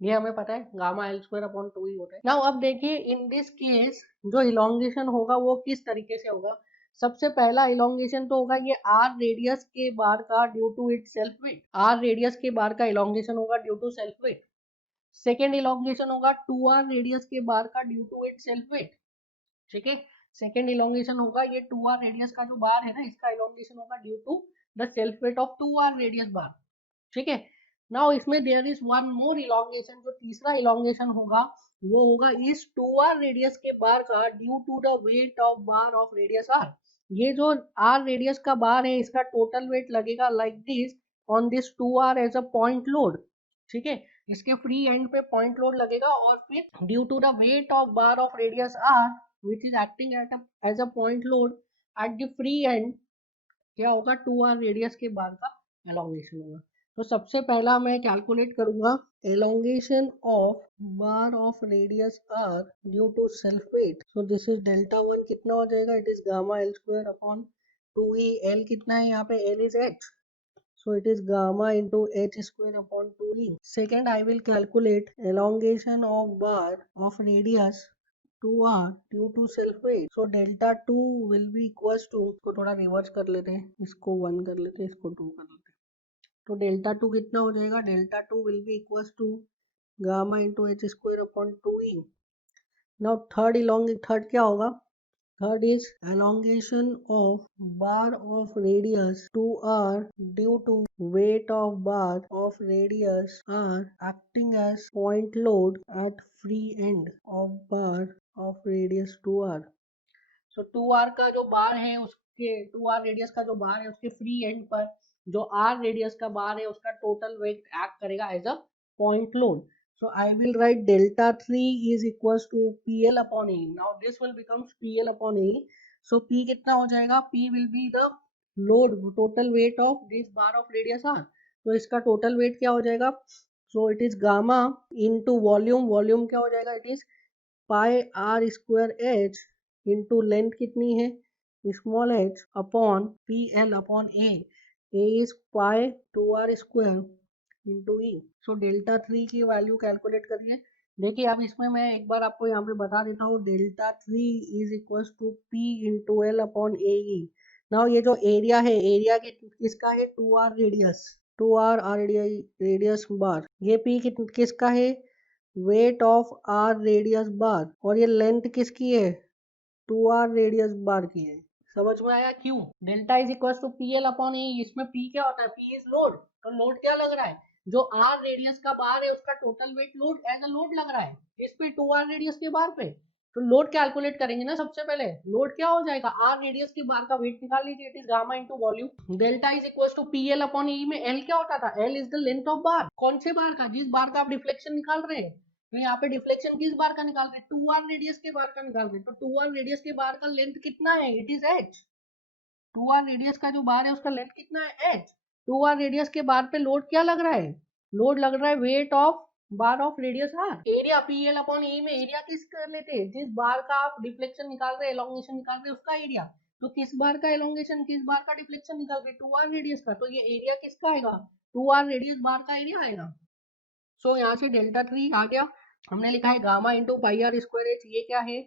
ये हमें पता है gamma L square upon 2e होता है। Now अब देखिए इन दिस केस जो इलोंगेशन होगा वो किस तरीके से होगा, सबसे पहला इलोंगेशन तो होगा ये आर रेडियस के बार का due to it self weight, R radius के बार का इलोंगेशन होगा due to self weight. Second elongation होगा 2r रेडियस के बार का due to it self weight, ठीक है। सेकेंड इलोंगेशन होगा ये 2r रेडियस का जो बार है ना, इसका इलोंगेशन होगा due to the self weight of 2r radius bar, ठीक है। नाउ इसमें there is one more elongation, जो तीसरा इलोंगेशन होगा वो होगा इस 2r रेडियस के बार का due to the weight of bar of radius r। ये जो r रेडियस का बार है इसका टोटल वेट लगेगा like this on this 2r as a point load, ठीक है। इसके फ्री एंड पे पॉइंट लोड लगेगा और फिर due to the weight of bar of radius r which is acting as a point load at the free end, क्या होगा 2r radius के बार का एलोंगेशन होगा। तो सबसे पहला मैं कैलकुलेट करूंगा elongation of bar of radius r due to self weight, so this is delta 1 कितना हो जाएगा, it is gamma L square upon 2e, l कितना है यहाँ पे, l is h, so it is gamma into h square upon 2e. Second I will calculate elongation of bar of radius 2r due to self weight, so delta 2 will be equals to, इसको थोड़ा reverse कर लेते हैं, इसको 1 कर लेते हैं, इसको 2 कर लेते हैं, तो डेल्टा 2 कितना हो जाएगा, delta 2 will be equals to gamma into h square upon 2e. now third क्या होगा, third is elongation of bar of radius 2r due to weight of bar of radius r acting as point load at free end of bar of radius 2r. So 2r का जो बार है उसके 2r radius का जो बार है उसके free and पर जो r रेडियस का बार है उसका टोटल वेट एक्ट करेगा as a point load. So I will write delta 3 is equals to PL upon E. Now this will becomes PL upon E. So P कितना हो जाएगा, P will be the load total weight of this bar of radius R, तो इसका total वेट क्या हो जाएगा, so it is gamma into volume, volume क्या हो जाएगा, it is pi R square H into length कितनी है small H upon P L upon A is pi 2r square into E. So delta 3 की वैल्यू कैलकुलेट करिए। देखिए अब इसमें मैं एक बार आपको यहाँ पे बता देता हूँ, delta 3 is equal to P into L upon A E. Now ये जो एरिया है, एरिया किसका है, 2r रेडियस, 2r रेडियस बार, ये पी किसका है, वेट ऑफ आर रेडियस बार, और ये लेंथ किसकी है, 2r रेडियस बार की है। समझ में आया क्यों, delta is equal to P L upon A, इसमें पी क्या होता है, पी इज लोड, तो लोड क्या लग रहा है, जो आर रेडियस का बार है उसका total weight load as a load लग रहा है इस पे 2r रेडियस के बार पे, तो लोड कैलकुलेट करेंगे ना। सबसे पहले लोड क्या हो जाएगा, आर रेडियस के बार का वेट निकाल लीजिए, it is gamma into volume. Delta is equal to P L upon E में एल क्या होता था, L is the length of bar, कौन से बार का, जिस बार का आप डिफ्लेक्शन निकाल रहे हैं, तो यहाँ पे डिफ्लेक्शन किस बार का निकाल रहे हैं, 2r रेडियस के बार का निकाल रहे हैं, तो 2r रेडियस के बार का लेंथ कितना है, it is h, 2r radius का जो बार है उसका लेंथ कितना है h, 2r रेडियस के बार पे लोड क्या लग रहा है, लोड लग रहा है weight of bar of radius r। Area P L upon A में एरिया किस कर लेते हैं, जिस बार का आप डिफ्लेक्शन निकाल रहे हैं, एलोंगेशन निकाल रहे हैं उसका एरिया, तो किस बार का एलोंगेशन किस बार का डिफ्लेक्शन निकाल रहे हैं, 2r रेडियस का, तो ये एरिया किसका आएगा, 2r रेडियस बार का एरिया आएगा। सो यहाँ से डेल्टा 3 आ गया, हमने लिखा है gamma into pi R square H, ये क्या है,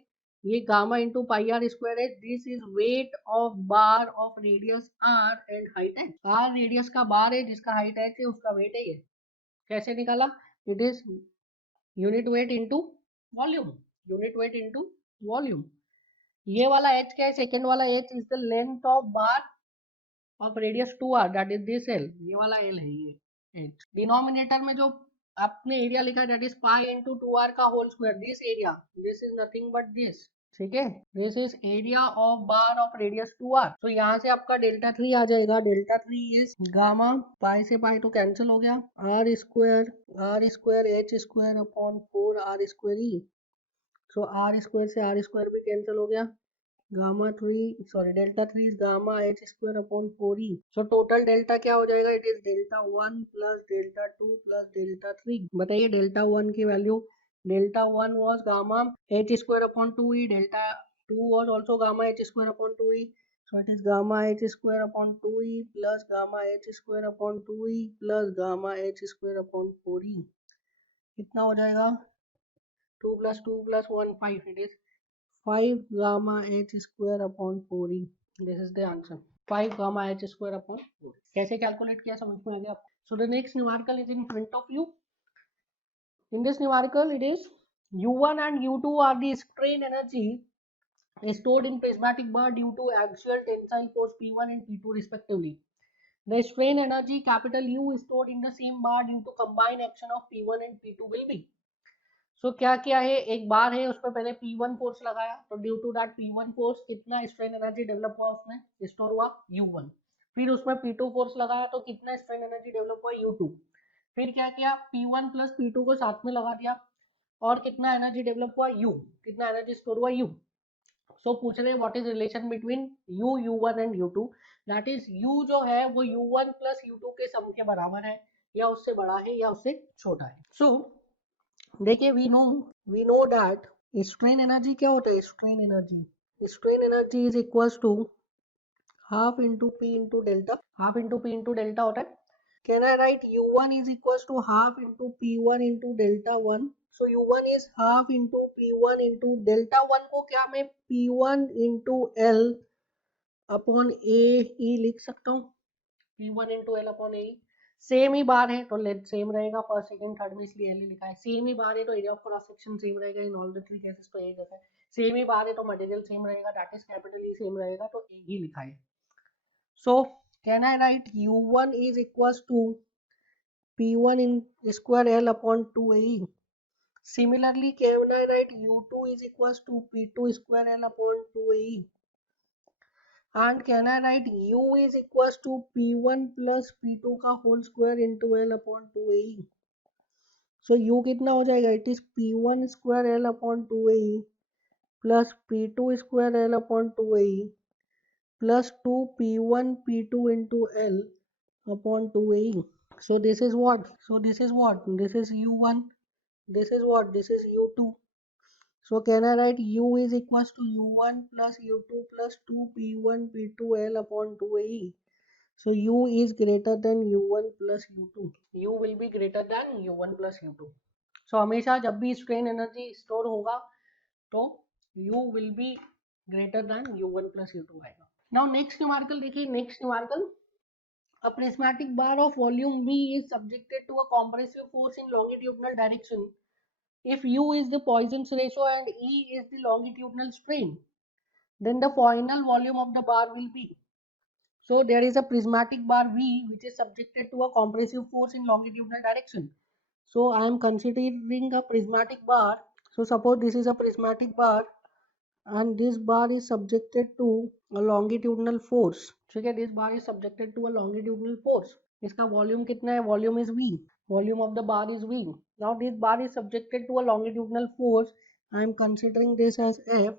ये gamma into pi R square H, this is weight of bar of radius R and height H, R radius का बार है जिसका हाइट एच है उसका वेट है ये, कैसे निकाला, it is unit weight into volume, unit weight into volume. ये वाला एच क्या है, सेकेंड वाला H is the length of bar of radius 2r, that is this L, ये वाला एल है ये एच। डिनोमिनेटर में जो आपने एरिया लिखा है that is pi into 2r का whole square, this area, this is nothing but this, ठीक है, this is area of bar of radius 2r। तो यहाँ से आपका डेल्टा 3 आ जाएगा, डेल्टा 3 इज गामा, पाई से पाई तो कैंसिल हो गया, R square H square upon 4r square E, so R square से आर स्क्वायर भी कैंसिल हो गया, gamma 3 sorry delta 3 is gamma H square upon 4e, so total delta क्या हो जाएगा, it is delta 1 plus delta 2 plus delta 3। बताइए delta 1 की value, delta 1 was gamma H square upon 2e, delta 2 was also gamma H square upon 2e, so it is gamma h square upon 2e plus gamma h square upon 2e plus gamma h square upon 4e, कितना हो जाएगा, 2 plus 2 plus 1 5, it is 5 gamma h square upon 4e, this is the answer, 5 gamma h square upon 4। कैसे calculate किया समझ में आ गया। सो the next numerical is in front of you, in this numerical it is u1 and u2 are the strain energy stored in prismatic bar due to axial tensile force p1 and p2 respectively. The strain energy capital U stored in the same bar due to combined action of p1 and p2 will be। सो क्या किया है, एक बार है उस पर पहले P1 force लगाया, तो due to that P1 force कितना स्ट्रेन एनर्जी डेवलप हुआ, उसमें स्टोर हुआ U1। फिर उसमें P2 फोर्स लगाया तो कितना स्ट्रेन एनर्जी डेवलप हुआ U2। फिर क्या किया, P1 प्लस P2 को साथ में लगा दिया और कितना एनर्जी डेवलप हुआ U, कितना एनर्जी स्टोर हुआ U। सो पूछ रहे what is relation between U, U1 and U2, that is U जो है वो U1 प्लस U2 के सम के बराबर है, या उससे बड़ा है या उससे छोटा है। सो देखिए we know that strain energy क्या होता है, strain energy is equals to half into P into delta, half into P into delta होता है। Can I write u1 is equals to half into p1 into delta 1, so u1 is half into p1 into delta 1 को क्या मैं p1 into l upon A E लिख सकता हूँ, p1 into L upon A, same ही bar है तो length same रहेगा, फर्स्ट सेकंड थर्ड में इसलिए एल लिखा है, सेम ही बार है तो area of cross section same रहेगा in all the three cases, तो ए जैसा है, सेम ही बार है तो मटेरियल सेम रहेगा, that is capital E same रहेगा तो ए ही लिखा है। So can I write u1 is equals to p1 in square l upon 2e, similarly can I write u2 is equals to p2 square l upon 2e, and can I write u is equals to p1 plus p2 का whole square into l upon 2e, so u कितना हो जाएगा, it is p1 square l upon 2e plus p2 square l upon 2e plus 2p1 p2 into L upon 2AE. So this is what? This is U1. This is what? This is U2. So can I write U is equals to U1 plus U2 plus 2p1 p2 L upon 2AE. So U is greater than U1 plus U2. U will be greater than U1 plus U2. So हमेशा जब भी strain energy store होगा तो U will be greater than U1 plus U2 आएगा. Now next numerical देखिए. Next numerical, a prismatic bar of volume V is subjected to a compressive force in longitudinal direction if U is the Poisson's ratio and E is the longitudinal strain. Then the final volume of the bar will be. So there is a prismatic bar V which is subjected to a compressive force in longitudinal direction. So I am considering a prismatic bar. So suppose this is a prismatic bar and this bar is subjected to a longitudinal force. ठीक है, this bar is subjected to a longitudinal force. इसका volume कितना है? Volume is V. Volume of the bar is V. Now this bar is subjected to a longitudinal force. I am considering this as F.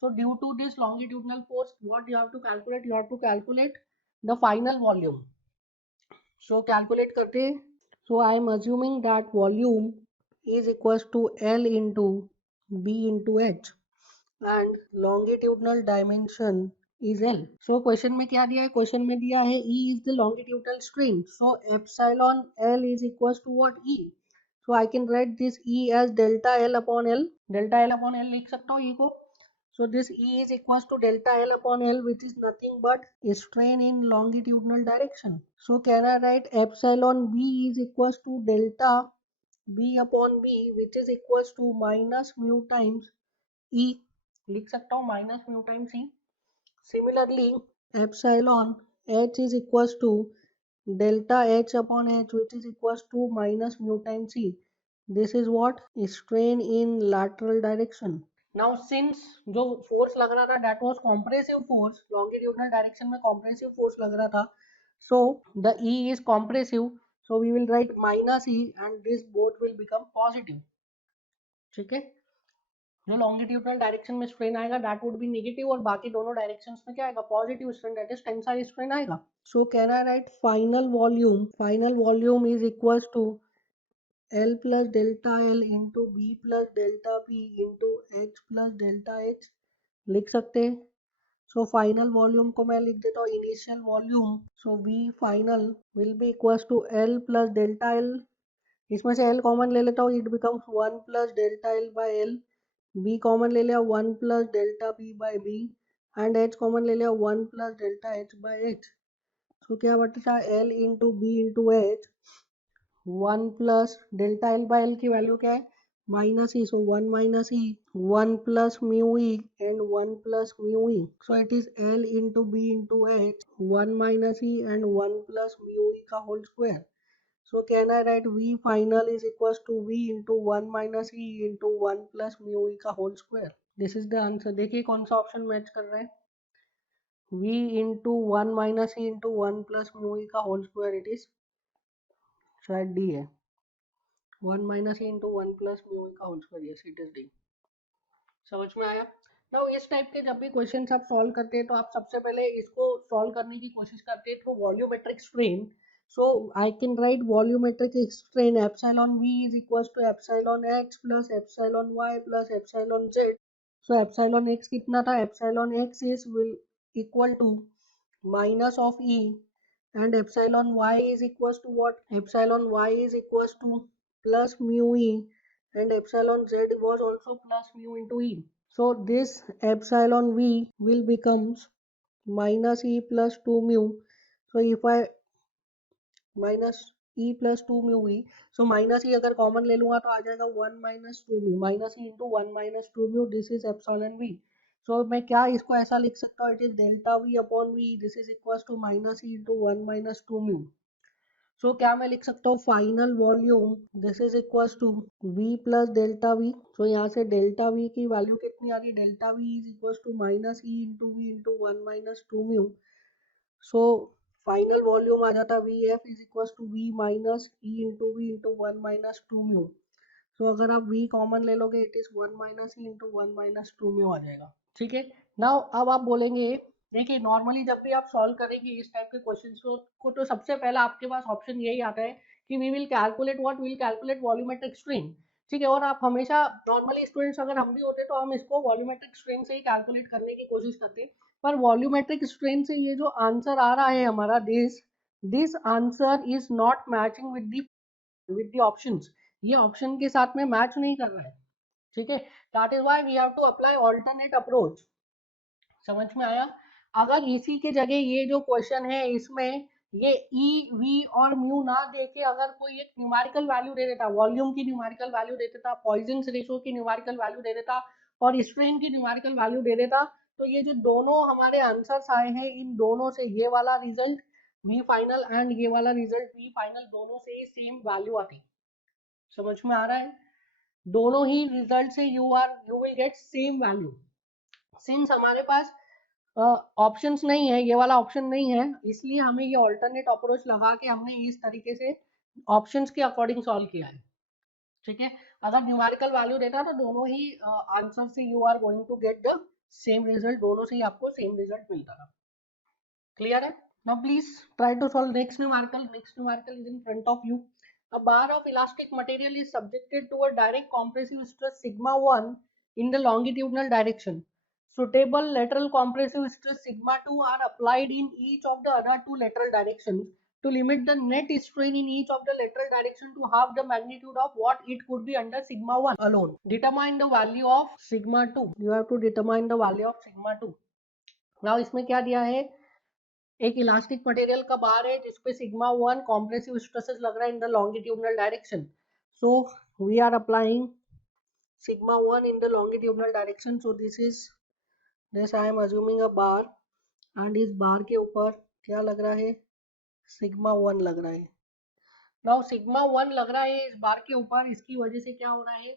So due to this longitudinal force, what you have to calculate? You have to calculate the final volume. So calculate करते. So I am assuming that volume is equals to L into B into H and longitudinal dimension is L. So question में क्या दिया है? Question में दिया है E is the longitudinal strain. So epsilon L is equals to what? E. So I can write this E as delta L upon L. Delta L upon L लिख सकता हूँ E को. So this E is equals to delta L upon L, which is nothing but strain in longitudinal direction. So can I write epsilon B is equals to delta B upon B, which is equals to minus mu times E. लिख सकता हूँ minus mu times E. Similarly epsilon H is equals to delta H upon H, which is equals to minus mu times E. This is what? Strain in lateral direction. Now since जो force लग रहा था that was compressive force, longitudinal direction में compressive force लग रहा था, so the E is compressive, so we will write minus E and this both will become positive. ठीक है, जो लॉन्गिट्यूडनल डायरेक्शन में स्ट्रेन आएगा दैट वुड बी नेगेटिव और बाकी दोनों डायरेक्शंस में क्या आएगा? Positive strain, that is tensile strain आएगा. So can I write final volume is equals to L plus delta L into B plus delta B into H plus delta H लिख सकते हैं. सो फाइनल वॉल्यूम को मैं लिख देता हूँ initial volume. So V final will be equals to L plus delta L. इसमें से L कॉमन ले लेता हूँ, it becomes 1 plus delta L by L. B common ले लिया 1 plus delta B by B and H common ले लिया 1 plus delta H by H. So क्या बचा? L into B into H. 1 plus delta L by L की value क्या है? Minus E. So 1 minus E, 1 plus mu E and 1 plus mu E. So it is L into B into H 1 minus E and 1 plus mu E का whole square. So can I write V final is equals to V into 1 minus E into 1 plus mu E का whole square. This is the answer. देखिए कौन सा option match कर रहा है? V into 1 minus E into 1 plus mu E का whole square. It is शायद D है. 1 minus E into 1 plus mu E का whole square. Yes, it is D. समझ में आया? नाउ इस टाइप के जब भी क्वेश्चन आप सॉल्व करते हैं तो आप सबसे पहले इसको सॉल्व करने की कोशिश करते हैं through volumetric strain. So I can write volumetric strain epsilon V is equals to epsilon X plus epsilon Y plus epsilon Z. So epsilon X कितना था? Epsilon X is will equal to minus of E and epsilon Y is equals to what? Epsilon Y is equals to plus mu E and epsilon Z was also plus mu into E. So this epsilon V will becomes minus E plus 2 mu. So if I minus E plus 2 mu E, so minus E अगर common ले लूंगा तो आ जाएगा 1 minus 2 mu. Minus E into 1 minus 2 mu, this is epsilon V. So मैं क्या इसको ऐसा लिख सकता हूँ? It is delta V upon V, this is equals to minus E into 1 minus 2 mu. So क्या मैं लिख सकता हूँ? Final volume this is equals to V plus delta V. So यहाँ से डेल्टा वी की वैल्यू कितनी आ गई? Delta V is equals to minus E into V into 1 minus 2 mu. So final volume आ जाता V F is equal to V minus E into V into 1 minus 2 mu. So अगर आप V common ले लोगे it is 1 minus E into 1 minus 2 mu आ जाएगा. ठीक है. नाउ अब आप बोलेंगे देखिए नॉर्मली जब भी आप सॉल्व करेंगे इस टाइप के क्वेश्चंस को तो सबसे पहला आपके पास ऑप्शन यही आता है कि we will calculate volumetric strain. ठीक है, और आप हमेशा नॉर्मली स्टूडेंट्स अगर हम भी होते तो हम इसको वॉल्यूमेट्रिक स्ट्रेन से ही कैलकुलेट करने की कोशिश करते, पर वॉल्यूमेट्रिक स्ट्रेन से ये जो आंसर आ रहा है हमारा this answer is not matching with the options. ये ऑप्शन के साथ में मैच नहीं कर रहा है। ठीक है, that is why we have to apply alternate approach. समझ में आया? अगर इसी के जगह ये जो क्वेश्चन है इसमें ये ई वी और म्यू ना देके अगर कोई एक न्यूमेरिकल वैल्यू दे देता, वॉल्यूम की न्यूमेरिकल वैल्यू दे देता, पॉइजन्स रेशो की न्यूमेरिकल वैल्यू दे देता और स्ट्रेन की न्यूमेरिकल वैल्यू दे देता, तो ये जो दोनों हमारे आंसर्स आए हैं इन दोनों से ये वाला रिजल्ट वी फाइनल एंड ये वाला रिजल्ट वी फाइनल दोनों से ही सेम वैल्यू आती। समझ में आ रहा है? दोनों ही रिजल्ट से you will get same value. Since हमारे पास ऑप्शंस नहीं है, ये वाला ऑप्शन नहीं है, इसलिए हमें ये ऑल्टरनेट अप्रोच लगा के हमने इस तरीके से ऑप्शंस के अकॉर्डिंग सॉल्व किया है। ठीक है, अगर न्यूमेरिकल वैल्यू देता तो दोनों ही आंसर से you are going to get the same result, दोनों से ही आपको सेम रिजल्ट मिलता था। क्लियर है? Now please try to solve next numerical. Next numerical is in front of you. A bar of elastic material is subjected to a direct compressive stress sigma 1 in the longitudinal direction. Suitable lateral compressive stress sigma 2 are applied in each of the other two lateral directions to limit the net strain in each of the lateral direction to half the magnitude of what it could be under sigma 1 alone. Determine the value of sigma 2. You have to determine the value of sigma 2. Now इसमें क्या दिया है? एक elastic material का bar है जिसपे sigma 1 compressive stresses लग रहा है in the longitudinal direction. So we are applying sigma 1 in the longitudinal direction. So this I am assuming a bar and इस बार के ऊपर क्या लग रहा है? sigma 1 लग रहा है। नाउ sigma 1 लग रहा है इस बार के ऊपर, इसकी वजह से क्या हो रहा है?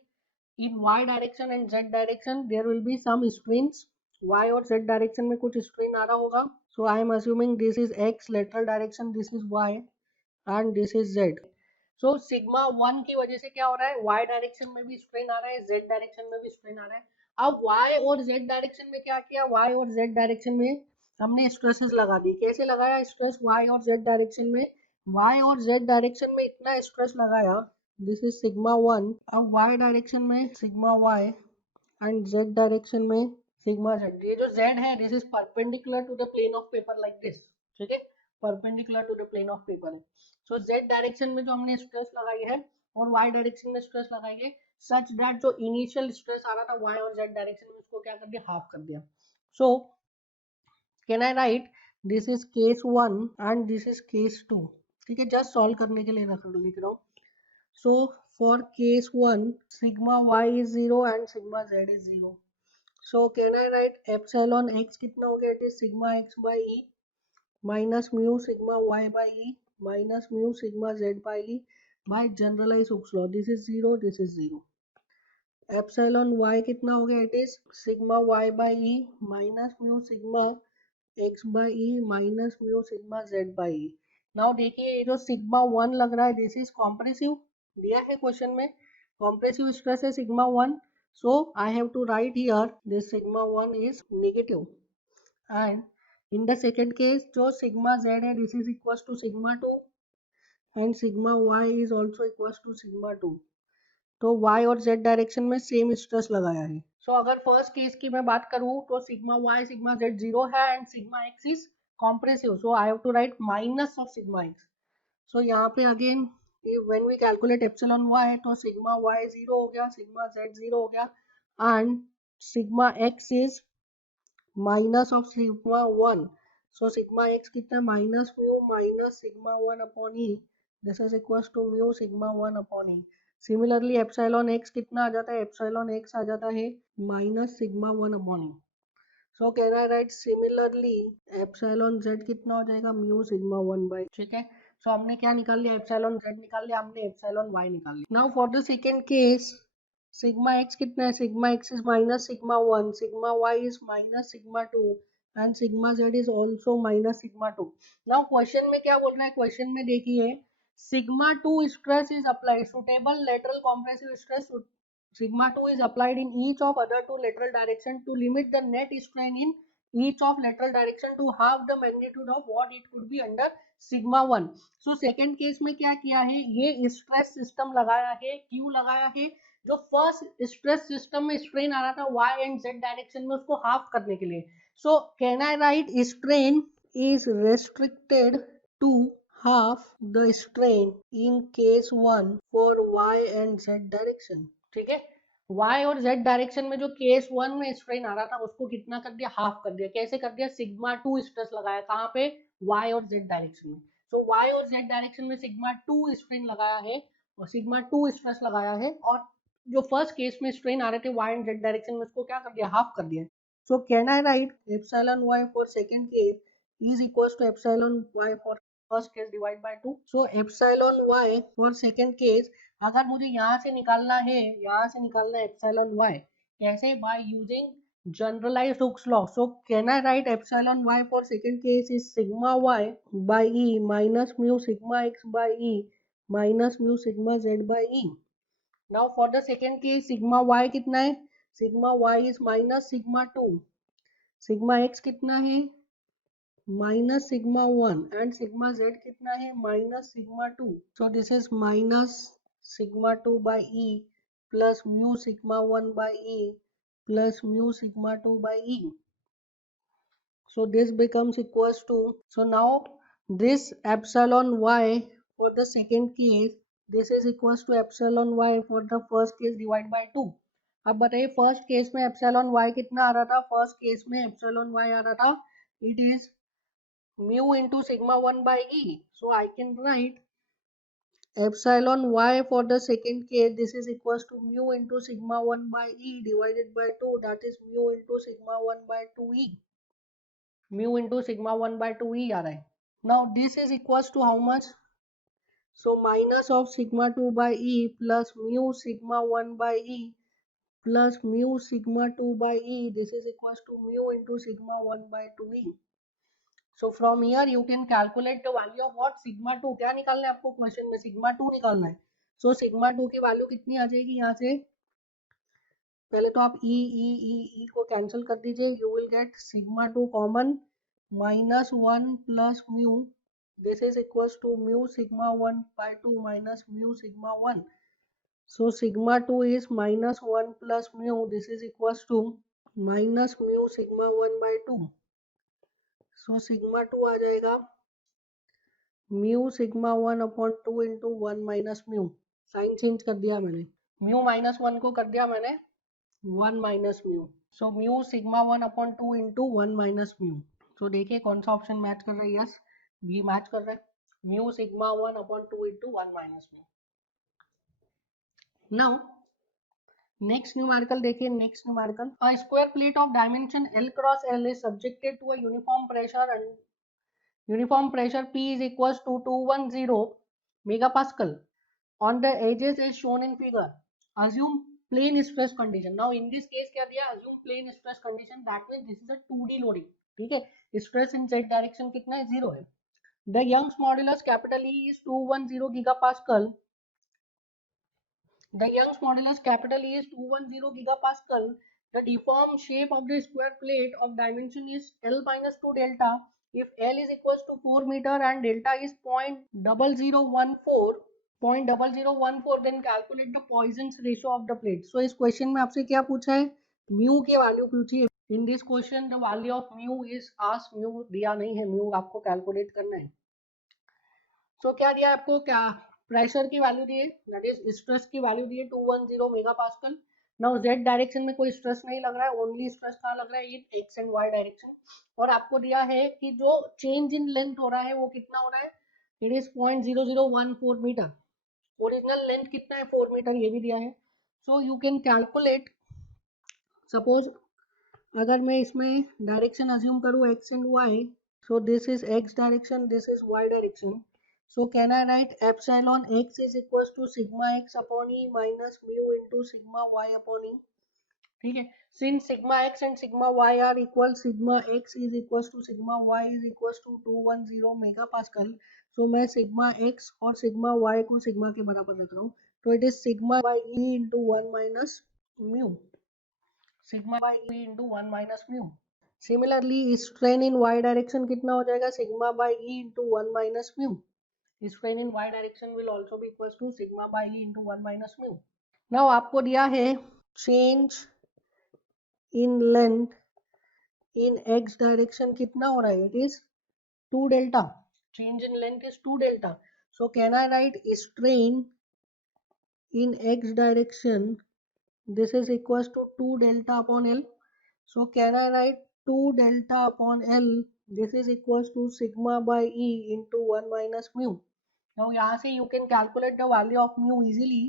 In y direction and z direction there will be some strains. y और z डायरेक्शन में कुछ स्ट्रेन आ रहा होगा। So I am assuming this is x lateral direction, this is y and this is z. So sigma 1 की वजह से क्या हो रहा है? y डायरेक्शन में भी स्ट्रेन आ रहा है, z डायरेक्शन में भी स्ट्रेन आ रहा है। अब y और z डायरेक्शन में क्या किया? y और z डायरेक्शन में हमने स्ट्रेसेस लगा दी। कैसे लगाया स्ट्रेस y और z डायरेक्शन में? y और z डायरेक्शन में इतना स्ट्रेस लगाया, दिस इज सिग्मा 1। अब y डायरेक्शन में sigma y and z direction में सिग्मा z। ये जो z है this is perpendicular to the plane of paper like this. ठीक है, perpendicular to the plane of paper है। सो z डायरेक्शन में जो हमने स्ट्रेस लगाई है और y डायरेक्शन में स्ट्रेस लगाई है सच दैट जो इनिशियल स्ट्रेस आ रहा था y और z डायरेक्शन में उसको क्या कर दिया? हाफ कर दिया। सो can I write this is case 1 and this is case 2। ठीक है, जस्ट सॉल्व करने के लिए लिख रहा हूँ। So for case 1 sigma y is 0 and sigma z is 0. So can I write epsilon x कितना हो गया? It is sigma x by e minus mu sigma y by e minus mu sigma z by e by generalized Hooke's law. This is 0, this is 0. Epsilon y कितना हो गया? It is sigma y by e minus mu sigma x by e minus mu sigma z by e. Now देखिए ये जो sigma 1 लग रहा है this is compressive, दिया है क्वेश्चन में compressive stress है sigma 1, so I have to write here this sigma 1 is negative and in the second case जो sigma z है this is equals to sigma 2 and sigma y is also equals to sigma 2। तो y और z direction में same stress लगाया है। सो अगर first case की मैं बात करूं तो सिग्मा y सिग्मा z 0 है and sigma x is compressive, so I have to write minus of sigma x। So यहाँ पे again when we calculate epsilon y तो सिग्मा y 0 हो गया, सिग्मा z 0 हो गया and sigma x is minus of sigma 1। So sigma x कितना? Minus mu minus sigma 1 upon E, this is equals to mu sigma 1 upon E. Similarly epsilon x कितना आ जाता है? Epsilon x आ जाता है minus sigma 1 upon E. So can I write similarly epsilon z कितना हो जाएगा? Mu sigma 1 by. ठीक है, सो हमने क्या निकाल लिया? एप्सिलॉन z निकाल लिया, हमने एप्सिलॉन y निकाल लिया। Now for the second case sigma x कितना है? Sigma x is minus sigma 1, sigma y is minus sigma 2 and sigma z is also minus sigma 2। Now question में क्या बोल रहा है? क्वेश्चन में देखिए sigma 2 stress is applied, suitable lateral compressive stress sigma 2 is applied in each of other two lateral direction to limit the net strain in each of lateral direction to half the magnitude of what it could be under sigma 1. So second case में क्या किया है, ये stress system लगाया है, क्यों लगाया है, जो फर्स्ट स्ट्रेस सिस्टम में स्ट्रेन आ रहा था y एंड z डायरेक्शन में उसको हाफ करने के लिए. So can I write strain is restricted to half the strain in case 1 for y and z direction. ठीक है, y और z डायरेक्शन में जो केस 1 में स्ट्रेन आ रहा था उसको कितना कर दिया, हाफ कर दिया. कैसे कर दिया, सिग्मा 2 स्ट्रेस लगाया, कहाँ पे, y और z डायरेक्शन में. सो y और z डायरेक्शन में सिग्मा 2 स्ट्रेन लगाया है और सिग्मा 2 स्ट्रेस लगाया है, और जो फर्स्ट केस में स्ट्रेन आ रहे थे y एंड z डायरेक्शन में उसको क्या कर दिया, हाफ कर दिया. सो can I right epsilon y for second case is equals to epsilon y for first case divide by 2. So epsilon y for second case, अगर मुझे यहाँ से निकालना है, यहाँ से निकालना है epsilon y, कैसे, by using generalized Hooke's law. So can I write epsilon y for second case is sigma y by e minus mu sigma x by e minus mu sigma z by e. Now for the second case sigma y कितना है, sigma y is minus sigma 2, sigma x कितना है minus sigma 1 and sigma z कितना है minus sigma 2. So this is minus sigma 2 by e plus mu sigma 1 by e plus mu sigma 2 by e. So this becomes equals to, so now this epsilon y for the second case, this is equals to epsilon y for the first case divided by 2. अब बताइए first case में epsilon y कितना आ रहा था, first case में epsilon y आ रहा था, it is mu into sigma 1 by e. So I can write epsilon y for the second case, this is equals to mu into sigma 1 by e divided by 2, that is mu into sigma 1 by 2e. Mu into sigma 1 by 2e आ रहा है. Now this is equals to how much? So minus of sigma 2 by e plus mu sigma 1 by e plus mu sigma 2 by e, this is equals to mu into sigma 1 by 2e. So from here you can calculate the value of what, sigma 2. क्या निकालना है आपको question में, sigma 2 निकालना है. So sigma 2 की value कितनी आ जाएगी, यहाँ से पहले तो आप e को कैंसिल कर दीजिए, you will get sigma 2 common minus 1 plus mu, this is equals to mu sigma 1 by 2 minus mu sigma 1. So sigma 2 is minus 1 plus mu, this is equals to minus mu sigma 1 by 2. So sigma 2 आ जाएगा mu sigma 1 upon 2 into 1 minus mu, sign change कर दिया मैंने, mu minus 1 को कर दिया मैंने 1 minus mu. So mu sigma 1 upon 2 into 1 minus mu. So देखिए कौन सा ऑप्शन मैच कर रहा है, यस बी मैच कर रहा है, mu sigma 1 upon 2 into 1 minus mu. Now next numerical देखिए, next numerical, a square plate of dimension L cross L is subjected to a uniform pressure P is equals to 210 megapascal on the edges as shown in figure. Assume plane stress condition. Now in this case क्या दिया, assume plane stress condition, that means this is a 2D loading. ठीक है, stress in z direction कितना है, 0 है. The Young's modulus capital E is 210 gigapascal. The Young's modulus capital E is 210 gigapascal. The deformed shape of the square plate of dimension is L minus 2 delta. If L is equals to 4 meter and delta is 0.0014, then calculate the Poisson's ratio of the plate. So इस question में आपसे क्या पूछा है, mu की value पूछी है. इन this question the value of mu is asked, mu दिया नहीं है, म्यू आपको कैलकुलेट करना है. सो क्या दिया आपको, क्या प्रेशर की वैल्यू दी है, दैट इज स्ट्रेस की वैल्यू दी है 210 मेगापास्कल. नाउ जेड डायरेक्शन में कोई स्ट्रेस नहीं लग रहा है, ओनली स्ट्रेस कहाँ लग रहा है, इन एक्स एंड वाई डायरेक्शन. और आपको दिया है कि जो चेंज इन लेंथ हो रहा है वो कितना हो रहा है, it is 0.0014 metre. Original length कितना है, 4 मीटर, ये भी दिया है. So you can calculate, suppose अगर मैं इसमें डायरेक्शन अज्यूम करूँ X and Y, so this is x direction, this is y direction. So can I write epsilon x is equals to sigma x upon e minus mu into sigma y upon e. ठीक है, since sigma x and sigma y are equal, sigma x is equals to sigma y is equals to 210 megapascal. So मैं sigma x और sigma y को sigma के बराबर रख रहा हूँ, तो it is sigma by e into 1 minus mu, sigma by e into 1 minus mu. Similarly strain in Y direction कितना हो जाएगा, sigma by E into 1 minus mu. Strain in Y direction will also be equal to sigma by E into 1 minus mu. Now आपको दिया है change in length in x direction कितना हो रहा है, it is 2 delta. Change in length is 2 delta. So can I write strain in x direction, this is equals to 2 delta upon L. So can I write 2 delta upon L, this is equals to sigma by E into 1 minus mu. Now यहाँ से you can calculate the value of mu easily.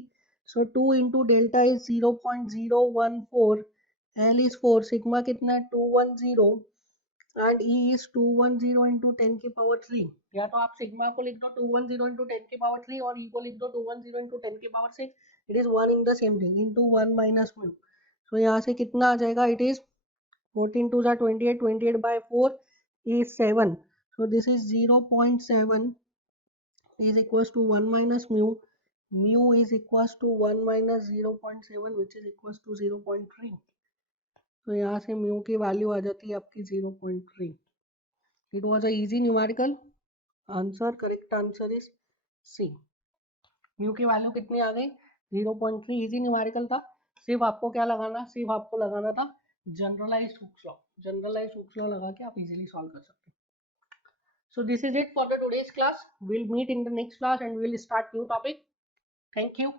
So 2 into delta is 0.014, L is 4, sigma कितना है 210 and E is 210 into 10 की power 3. या तो आप sigma को लिख दो 210 into 10 की पावर 3 और E को लिख दो 210 into 10 की power 6. It is one in the same thing into 1 minus mu. So यहाँ से कितना आ जाएगा, it is 14 2 28, 28 by 4 is 7. So this is 0.7 is equals to 1 minus mu. Mu is equals to 1 minus 0.7 which is equals to 0.3. तो यहाँ से mu की value आ जाती है आपकी 0.3. It was a easy numerical. Answer, correct answer is C. Mu की value कितनी आ गई, 0.3. इजी न्यूमेरिकल था. सिर्फ आपको क्या लगाना, सिर्फ आपको लगाना था generalised Hooke's law. Generalised Hooke's law लगा के आप इजीली सॉल्व कर सकते हैं. So this is it for the today's class. We'll meet in the next class and we'll start new topic. Thank you.